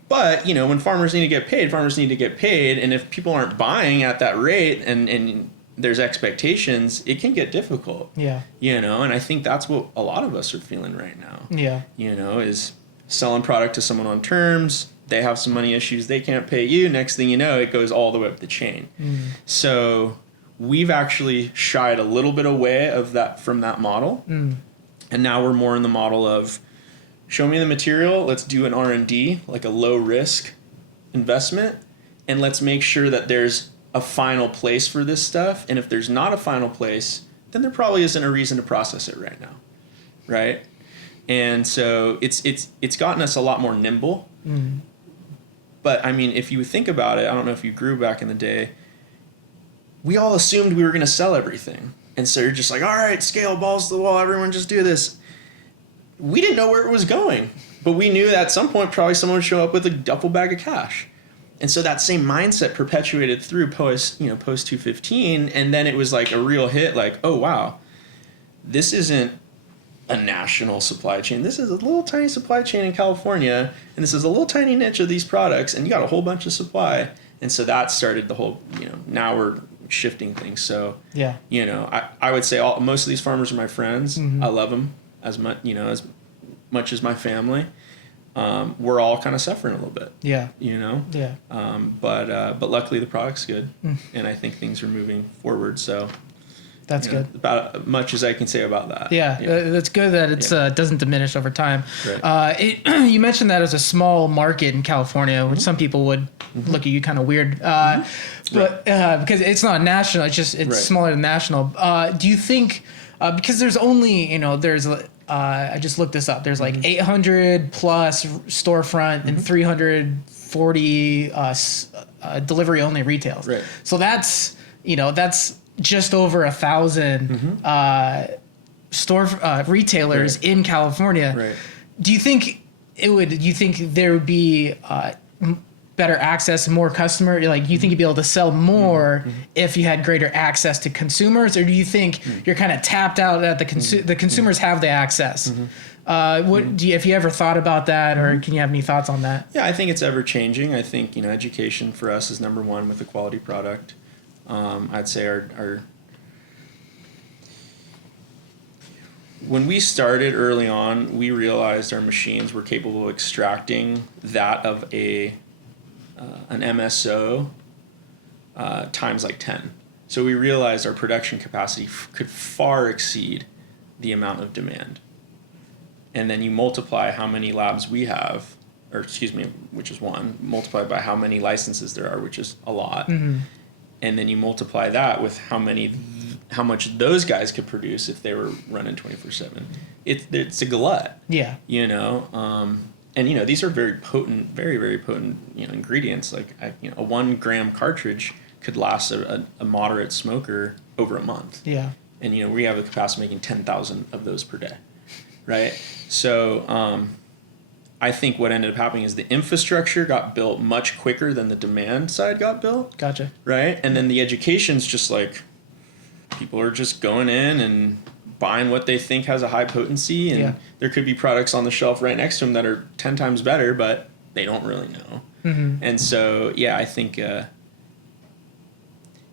But, when farmers need to get paid, and if people aren't buying at that rate and there's expectations, it can get difficult. Yeah. And I think that's what a lot of us are feeling right now. Yeah. Is selling product to someone on terms, they have some money issues, they can't pay you, next thing you know, it goes all the way up the chain. So we've actually shied a little bit away from that model. And now we're more in the model of, show me the material, let's do an R&D, like a low risk investment, and let's make sure that there's a final place for this stuff. And if there's not a final place, then there probably isn't a reason to process it right now, right? And so it's gotten us a lot more nimble. But I mean, if you think about it, I don't know if you grew back in the day, we all assumed we were going to sell everything. And so you're just like, all right, scale, balls to the wall, everyone just do this. We didn't know where it was going, but we knew that at some point probably someone would show up with a duffel bag of cash. And so that same mindset perpetuated through post 215, and then it was like a real hit, like, oh wow, this isn't a national supply chain. This is a little tiny supply chain in California, and this is a little tiny niche of these products, and you got a whole bunch of supply. And so that started the whole, now we're shifting things. So yeah, I would say most of these farmers are my friends. I love them as much as my family. We're all kind of suffering a little bit. Yeah. Yeah. But luckily the product's good, and I think things are moving forward. So that's good. About as much as I can say about that. Yeah. That's good that it's doesn't diminish over time. Right. You mentioned that as a small market in California, which some people would look at you kind of weird. But because it's not national, it's smaller than national. Do you think because there's only there's I just looked this up. There's like 800 plus storefront and 340 delivery only retails. Right. So that's just over 1,000 retailers in California. Right. Do you think there would be better access, more customer? Like, you think you'd be able to sell more if you had greater access to consumers, or do you think you're kind of tapped out that the consumers have the access? If you ever thought about that, or can you have any thoughts on that? Yeah, I think it's ever changing. I think, education for us is number one with a quality product. I'd say our when we started early on, we realized our machines were capable of extracting that of an MSO times like 10. So we realized our production capacity could far exceed the amount of demand. And then you multiply how many labs we have, which is one, multiplied by how many licenses there are, which is a lot. And then you multiply that with how much those guys could produce if they were running 24/7. It's a glut. Yeah. And these are very potent, very, very potent, ingredients. Like a 1 gram cartridge could last a moderate smoker over a month. Yeah. And we have the capacity of making 10,000 of those per day, right? So I think what ended up happening is the infrastructure got built much quicker than the demand side got built. Gotcha. Right? And then the education's just like, people are just going in and buying what they think has a high potency, and there could be products on the shelf right next to them that are 10 times better, but they don't really know. And so, I think,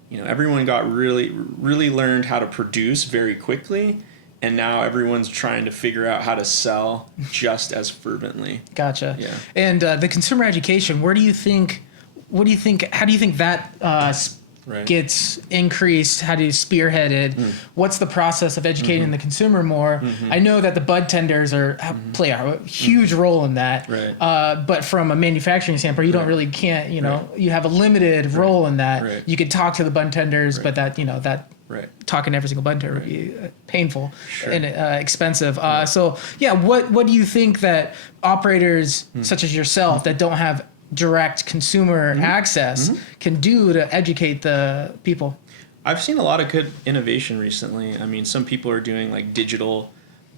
everyone got really learned how to produce very quickly, and now everyone's trying to figure out how to sell just as fervently. Gotcha. Yeah. And the consumer education, how do you think that gets increased? How do you spearhead it? What's the process of educating the consumer more? I know that the bud tenders play a huge role in that. Right. But from a manufacturing standpoint, you don't really you have a limited role in that. Right. You could talk to the bud tenders, but that talking to every single bud tender would be painful and expensive. So what do you think that operators such as yourself that don't have direct consumer access can do to educate the people? I've seen a lot of good innovation recently. I mean, some people are doing like digital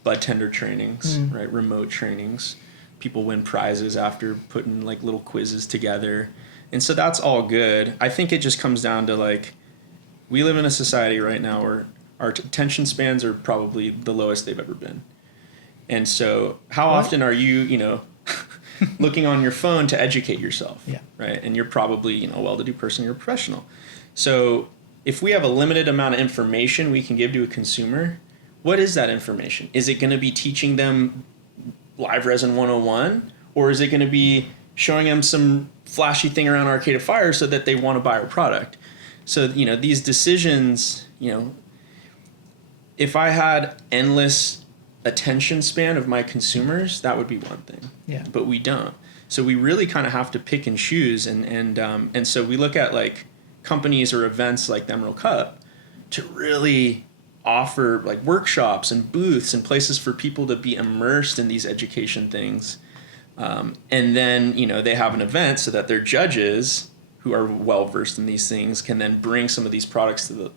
bud tender trainings, right? Remote trainings. People win prizes after putting like little quizzes together. And so that's all good. I think it just comes down to like, we live in a society right now where our attention spans are probably the lowest they've ever been. And so how often are you, looking on your phone to educate yourself, right? And you're probably, a well-to-do person, you're a professional. So if we have a limited amount of information we can give to a consumer, what is that information? Is it going to be teaching them live resin 101? Or is it going to be showing them some flashy thing around Arcata Fire so that they want to buy our product? So, these decisions, if I had endless attention span of my consumers, that would be one thing. Yeah. But we don't. So we really kind of have to pick and choose, and so we look at like companies or events like the Emerald Cup to really offer like workshops and booths and places for people to be immersed in these education things. And then, they have an event so that their judges who are well versed in these things can then bring some of these products to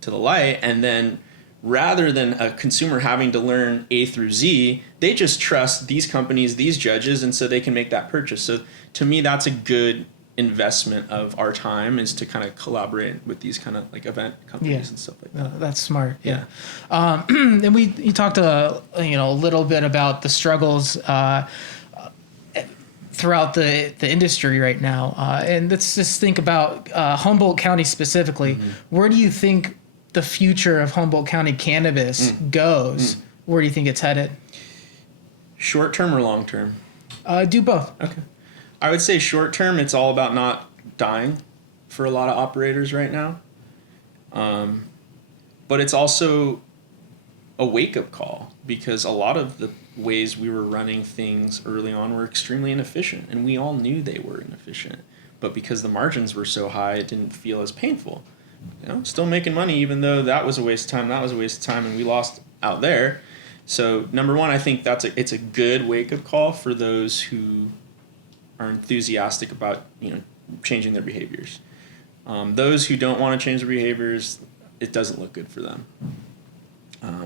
the light, and then rather than a consumer having to learn A through Z, they just trust these companies, these judges, and so they can make that purchase. So to me, that's a good investment of our time, is to kind of collaborate with these kind of like event companies and stuff like that. That's smart. Yeah. And you talked a little bit about the struggles throughout the industry right now. And let's just think about Humboldt County specifically. Where do you think the future of Humboldt County cannabis goes? Where do you think it's headed? Short term or long term? Do both. Okay. I would say short term, it's all about not dying for a lot of operators right now. But it's also a wake-up call, because a lot of the ways we were running things early on were extremely inefficient, and we all knew they were inefficient. But because the margins were so high, it didn't feel as painful. Still making money, even though that was a waste of time, and we lost out there. So number one, I think it's a good wake-up call for those who are enthusiastic about changing their behaviors. Those who don't want to change their behaviors, it doesn't look good for them.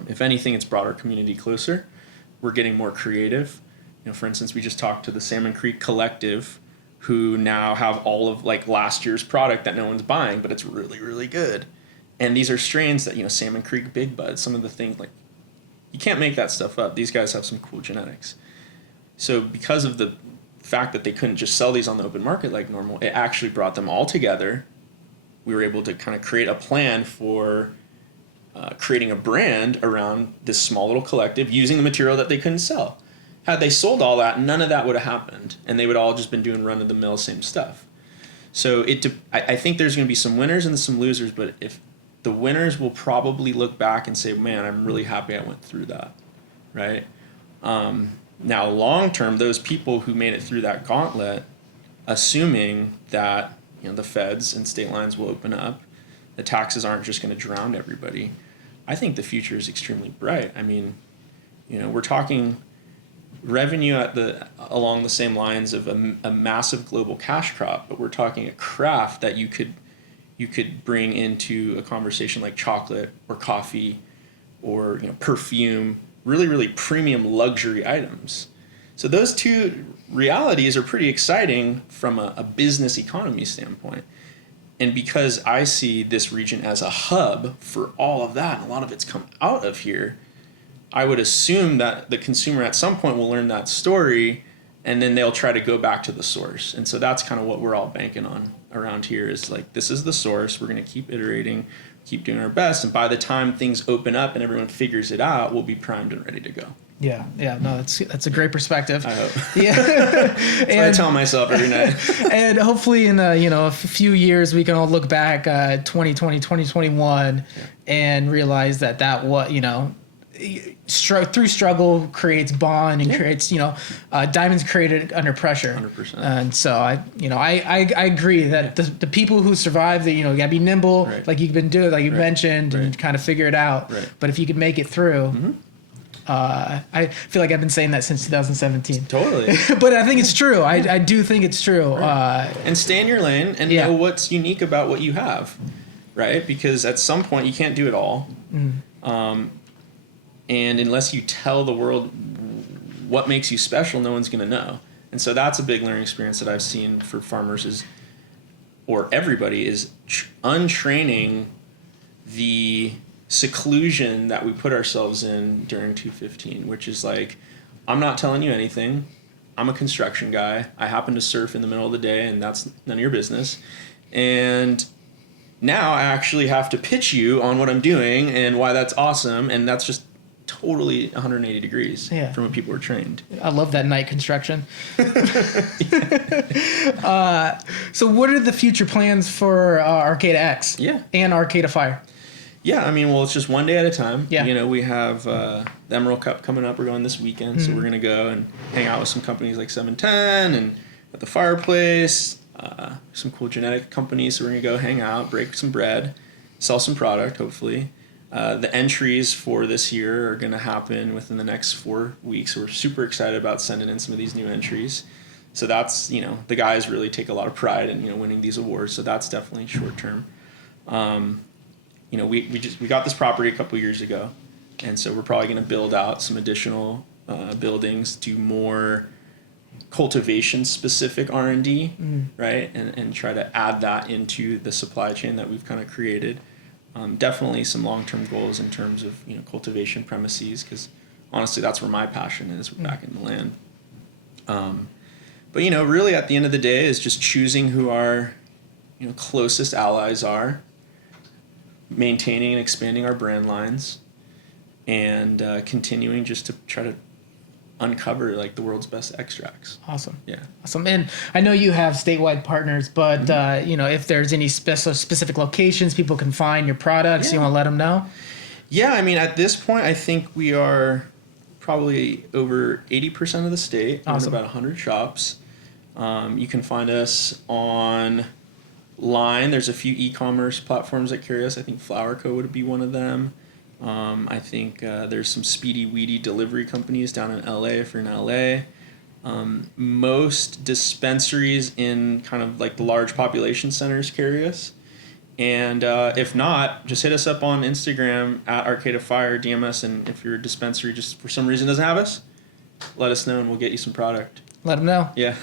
If anything, it's brought our community closer. We're getting more creative. For instance, we just talked to the Salmon Creek Collective, who now have all of like last year's product that no one's buying, but it's really, really good. And these are strains that, Salmon Creek Big Bud, some of the things like, you can't make that stuff up. These guys have some cool genetics. So because of the fact that they couldn't just sell these on the open market like normal, it actually brought them all together. We were able to kind of create a plan for creating a brand around this small little collective using the material that they couldn't sell. Had they sold all that, none of that would have happened, and they would all just been doing run-of-the-mill same stuff. So I think there's going to be some winners and some losers, but if the winners will probably look back and say, man, I'm really happy I went through that, right? Now, long-term, those people who made it through that gauntlet, assuming that the feds and state lines will open up, the taxes aren't just going to drown everybody, I think the future is extremely bright. I mean, we're talking revenue along the same lines of a massive global cash crop, but we're talking a craft that you could bring into a conversation like chocolate or coffee or perfume, really, really premium luxury items. So those two realities are pretty exciting from a business economy standpoint. And because I see this region as a hub for all of that, and a lot of it's come out of here, I would assume that the consumer at some point will learn that story, and then they'll try to go back to the source. And so that's kind of what we're all banking on around here is like, this is the source. We're going to keep iterating, keep doing our best. And by the time things open up and everyone figures it out, we'll be primed and ready to go. Yeah. No, that's a great perspective. I hope. Yeah. That's what I tell myself every night. And hopefully in a few years we can all look back 2020, 2021 and realize that what through struggle creates bond and creates diamonds created under pressure. 100%. And so I agree that the people who survive, you gotta be nimble, right. like you've been doing, like you right. mentioned, right. and kind of figure it out. Right. But if you could make it through. Mm-hmm. I feel like I've been saying that since 2017. Totally. But I think it's true. I do think it's true. Right. And stay in your lane and know what's unique about what you have, right? Because at some point you can't do it all. Mm. And unless you tell the world what makes you special, no one's going to know. And so that's a big learning experience that I've seen for farmers or everybody is untraining the seclusion that we put ourselves in during 215, which is like, I'm not telling you anything. I'm a construction guy. I happen to surf in the middle of the day, and that's none of your business. And now I actually have to pitch you on what I'm doing and why that's awesome, and that's just totally 180 degrees from what people were trained. I love that night construction. So what are the future plans for ArcataX and Arcata Fire? Yeah, I mean, well, it's just one day at a time. Yeah. We have the Emerald Cup coming up. We're going this weekend, so we're going to go and hang out with some companies like 710 and at the Fireplace, some cool genetic companies. So we're going to go hang out, break some bread, sell some product, hopefully. The entries for this year are going to happen within the next 4 weeks. So we're super excited about sending in some of these new entries. So that's, the guys really take a lot of pride in, winning these awards. So that's definitely short term. We got this property a couple years ago, and so we're probably going to build out some additional buildings, do more cultivation-specific R&D, right, and try to add that into the supply chain that we've kind of created. Definitely some long-term goals in terms of cultivation premises, because honestly, that's where my passion is, back in the land. But really at the end of the day is just choosing who our closest allies are, maintaining and expanding our brand lines, and continuing just to try to uncover like the world's best extracts. Awesome. Yeah. Awesome. And I know you have statewide partners, but if there's any specific locations people can find your products, you want to let them know? Yeah, I mean, at this point, I think we are probably over 80% of the state. Awesome. We're in about 100 shops. You can find us online. There's a few e-commerce platforms that carry us. I think Flower Co. would be one of them. I think there's some speedy weedy delivery companies down in LA if you're in LA. Most dispensaries in kind of like the large population centers carry us. And if not, just hit us up on Instagram at Arcata Fire, DM us, and if your dispensary just for some reason doesn't have us, let us know and we'll get you some product. Let them know. Yeah.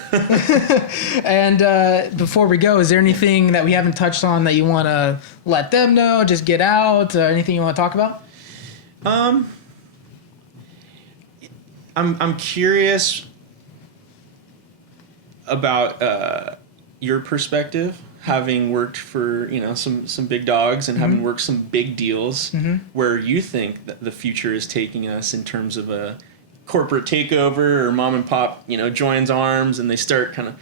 And before we go, is there anything that we haven't touched on that you want to let them know, just get out, anything you want to talk about? I'm curious about your perspective, having worked for some big dogs and having worked some big deals, where you think that the future is taking us in terms of a corporate takeover, or mom and pop joins arms and they start kind of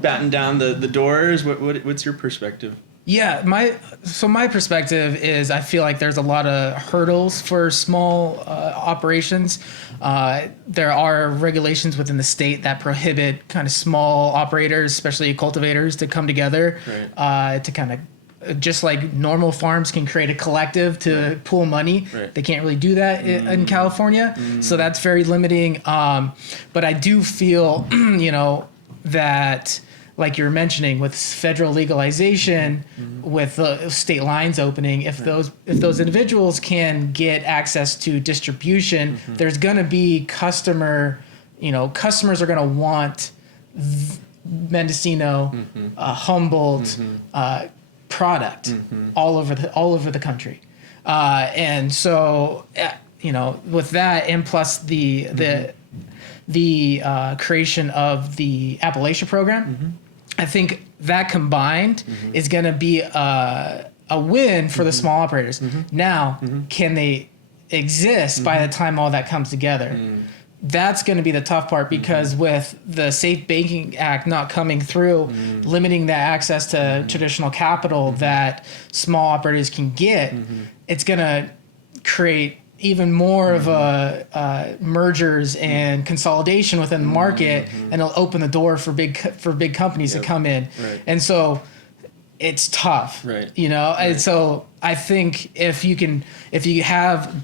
batting down the doors. What's your perspective? Yeah, my perspective is I feel like there's a lot of hurdles for small operations. There are regulations within the state that prohibit kind of small operators, especially cultivators, to come together, to kind of, just like normal farms can create a collective to pool money. They can't really do that in California. So that's very limiting. But I do feel, that, like you're mentioning, with federal legalization, with state lines opening, if those individuals can get access to distribution, there's going to be customers are going to want Mendocino, Humboldt, product all over the country. And so, with that, and plus the creation of the Appalachia program, I think that combined is going to be a win for the small operators. Now, can they exist by the time all that comes together? That's going to be the tough part, because with the Safe Banking Act not coming through, limiting the access to traditional capital that small operators can get, it's going to create even more of a mergers and consolidation within the market, and it'll open the door for big companies to come in. And so it's tough, and so I think if you have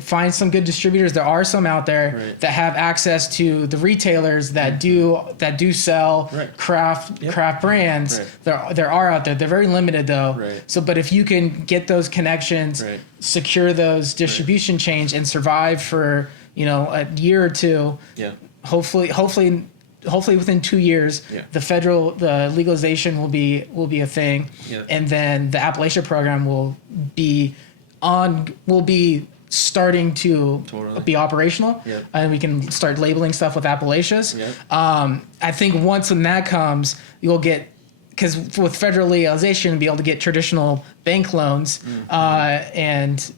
find some good distributors, there are some out there that have access to the retailers that do sell craft brands. There are out there. They're very limited though. So, but if you can get those connections, secure those distribution chains, and survive for a year or two, hopefully within 2 years, the legalization will be a thing, and then the Appalachia program will be starting to be operational, and we can start labeling stuff with Appalachias. I think once when that comes, you'll get, because with federal legalization, you'll be able to get traditional bank loans, and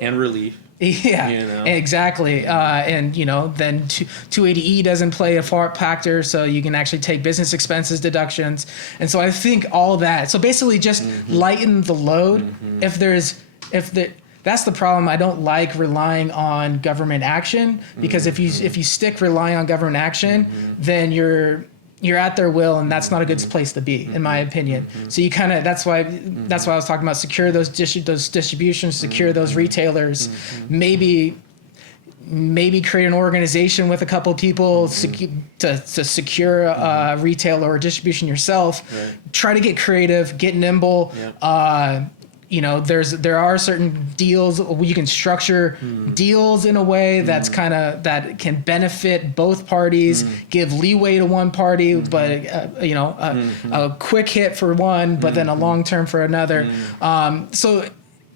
relief. Exactly. And then 280E doesn't play a factor, so you can actually take business expenses deductions. And so I think all that. So basically, just lighten the load. That's the problem. I don't like relying on government action, because if you stick relying on government action, then you're at their will, and that's not a good place to be, in my opinion. So you kind of, that's why I was talking about secure those distributions, secure those retailers, maybe create an organization with a couple of people to secure a retail or distribution yourself. Try to get creative, get nimble. There are certain deals you can structure deals in a way that's that can benefit both parties, give leeway to one party, but a quick hit for one, but then a long term for another. So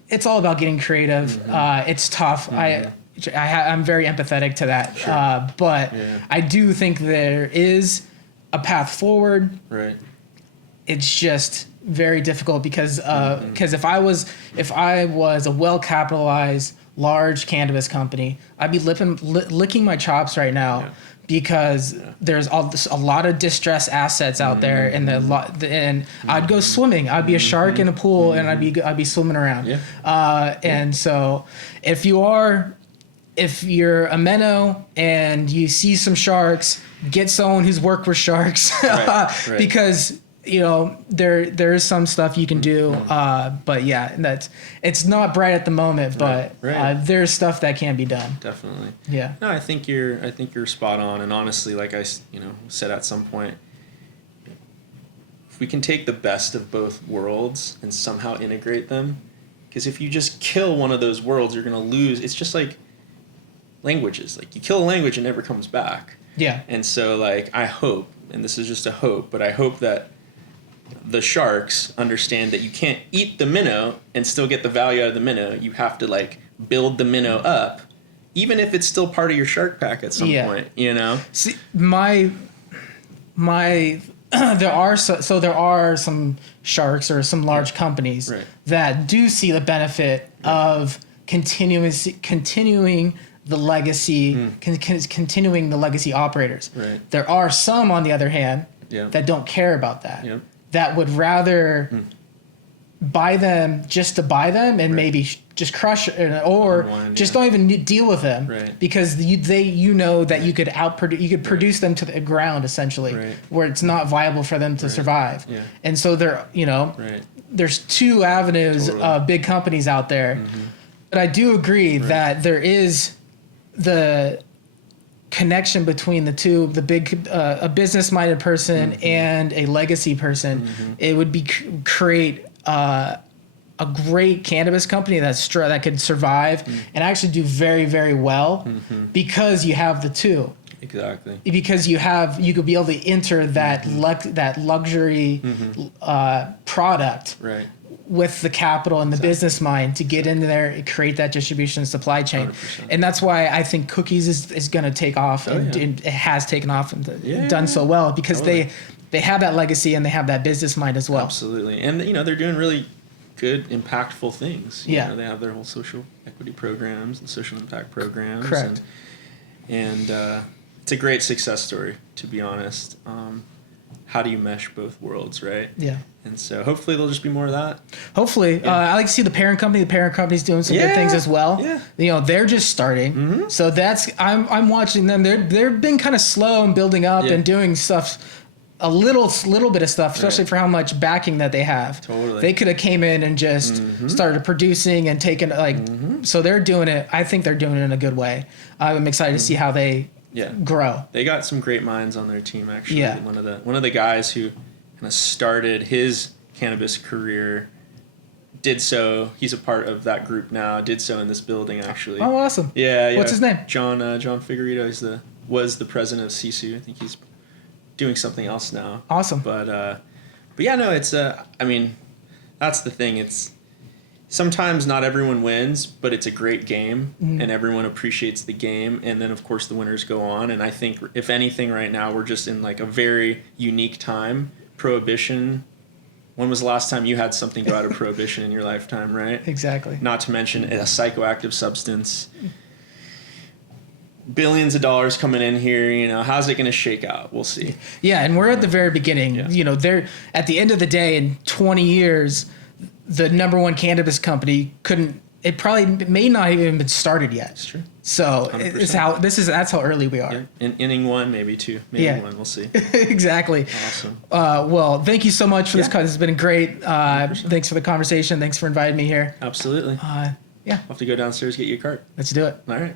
it's all about getting creative. It's tough. I'm very empathetic to that, but I do think there is a path forward. It's just very difficult, because if I was a well capitalized large cannabis company, I'd be licking my chops right now, because there's a lot of distressed assets out there, and I'd go swimming. I'd be a shark in a pool, and I'd be swimming around. And so if you're a minnow and you see some sharks, get someone who's worked with sharks, because there is some stuff you can do, but it's not bright at the moment, but there's stuff that can be done. Definitely. Yeah. No, I think you're spot on, and honestly, like I said at some point, if we can take the best of both worlds and somehow integrate them, because if you just kill one of those worlds, you're going to lose. It's just like languages. Like, you kill a language, it never comes back. Yeah. And so, like, I hope, and this is just a hope, but I hope that the sharks understand that you can't eat the minnow and still get the value out of the minnow. You have to, like, build the minnow up, even if it's still part of your shark pack at some point, you know? See, there are some sharks or some large companies that do see the benefit of continuing the legacy, continuing the legacy operators. Right. There are some, on the other hand, that don't care about that. Yep. That would rather buy them just to buy them and maybe just crush it, or just don't even deal with them because you know that you could produce them to the ground essentially, where it's not viable for them to survive. Yeah. And so there's two avenues of big companies out there. But I do agree that there is the connection between the two, the big a business-minded person and a legacy person. It would be create a great cannabis company that could survive and actually do very, very well because you have the two. Exactly. Because you could be able to enter that luxury product with the capital and the business mind to get into there and create that distribution and supply chain. 100%. And that's why I think cookies is going to take off and it has taken off and done so well because they have that legacy and they have that business mind as well. Absolutely. And, they're doing really good, impactful things. You know, they have their whole social equity programs and social impact programs. Correct. And it's a great success story, to be honest. How do you mesh both worlds, right? Yeah. And so hopefully there'll just be more of that. Hopefully. I like to see the parent company. The parent company's doing some good things as well. Yeah. They're just starting. So I'm watching them. They've been kind of slow and building up and doing stuff, a little bit of stuff, especially for how much backing that they have. Totally. They could have came in and just started producing and taken so they're doing it. I think they're doing it in a good way. I'm excited to see how they grow. They got some great minds on their team, actually. Yeah. One of the guys who kind of started his cannabis career did so. He's a part of that group now. Did so in this building, actually. Oh, awesome. Yeah. What's his name? John Figueredo was the president of Sisu. I think he's doing something else now. Awesome. But yeah, no, it's I mean, that's the thing. It's sometimes not everyone wins, but it's a great game and everyone appreciates the game. And then of course the winners go on. And I think if anything right now, we're just in like a very unique time. Prohibition. When was the last time you had something go out of prohibition in your lifetime, right? Exactly. Not to mention a psychoactive substance. Billions of dollars coming in here, how's it going to shake out? We'll see. Yeah, and we're at the very beginning. Yeah. They're at the end of the day, in 20 years, the number one cannabis company it probably may not even been started yet. That's true. So 100%. That's how early we are. Yeah. In inning one, maybe two, maybe one. We'll see. Exactly. Awesome. Well, thank you so much for this. This has been great. Thanks for the conversation. Thanks for inviting me here. Absolutely. Yeah. I'll have to go downstairs, get you a cart. Let's do it. All right.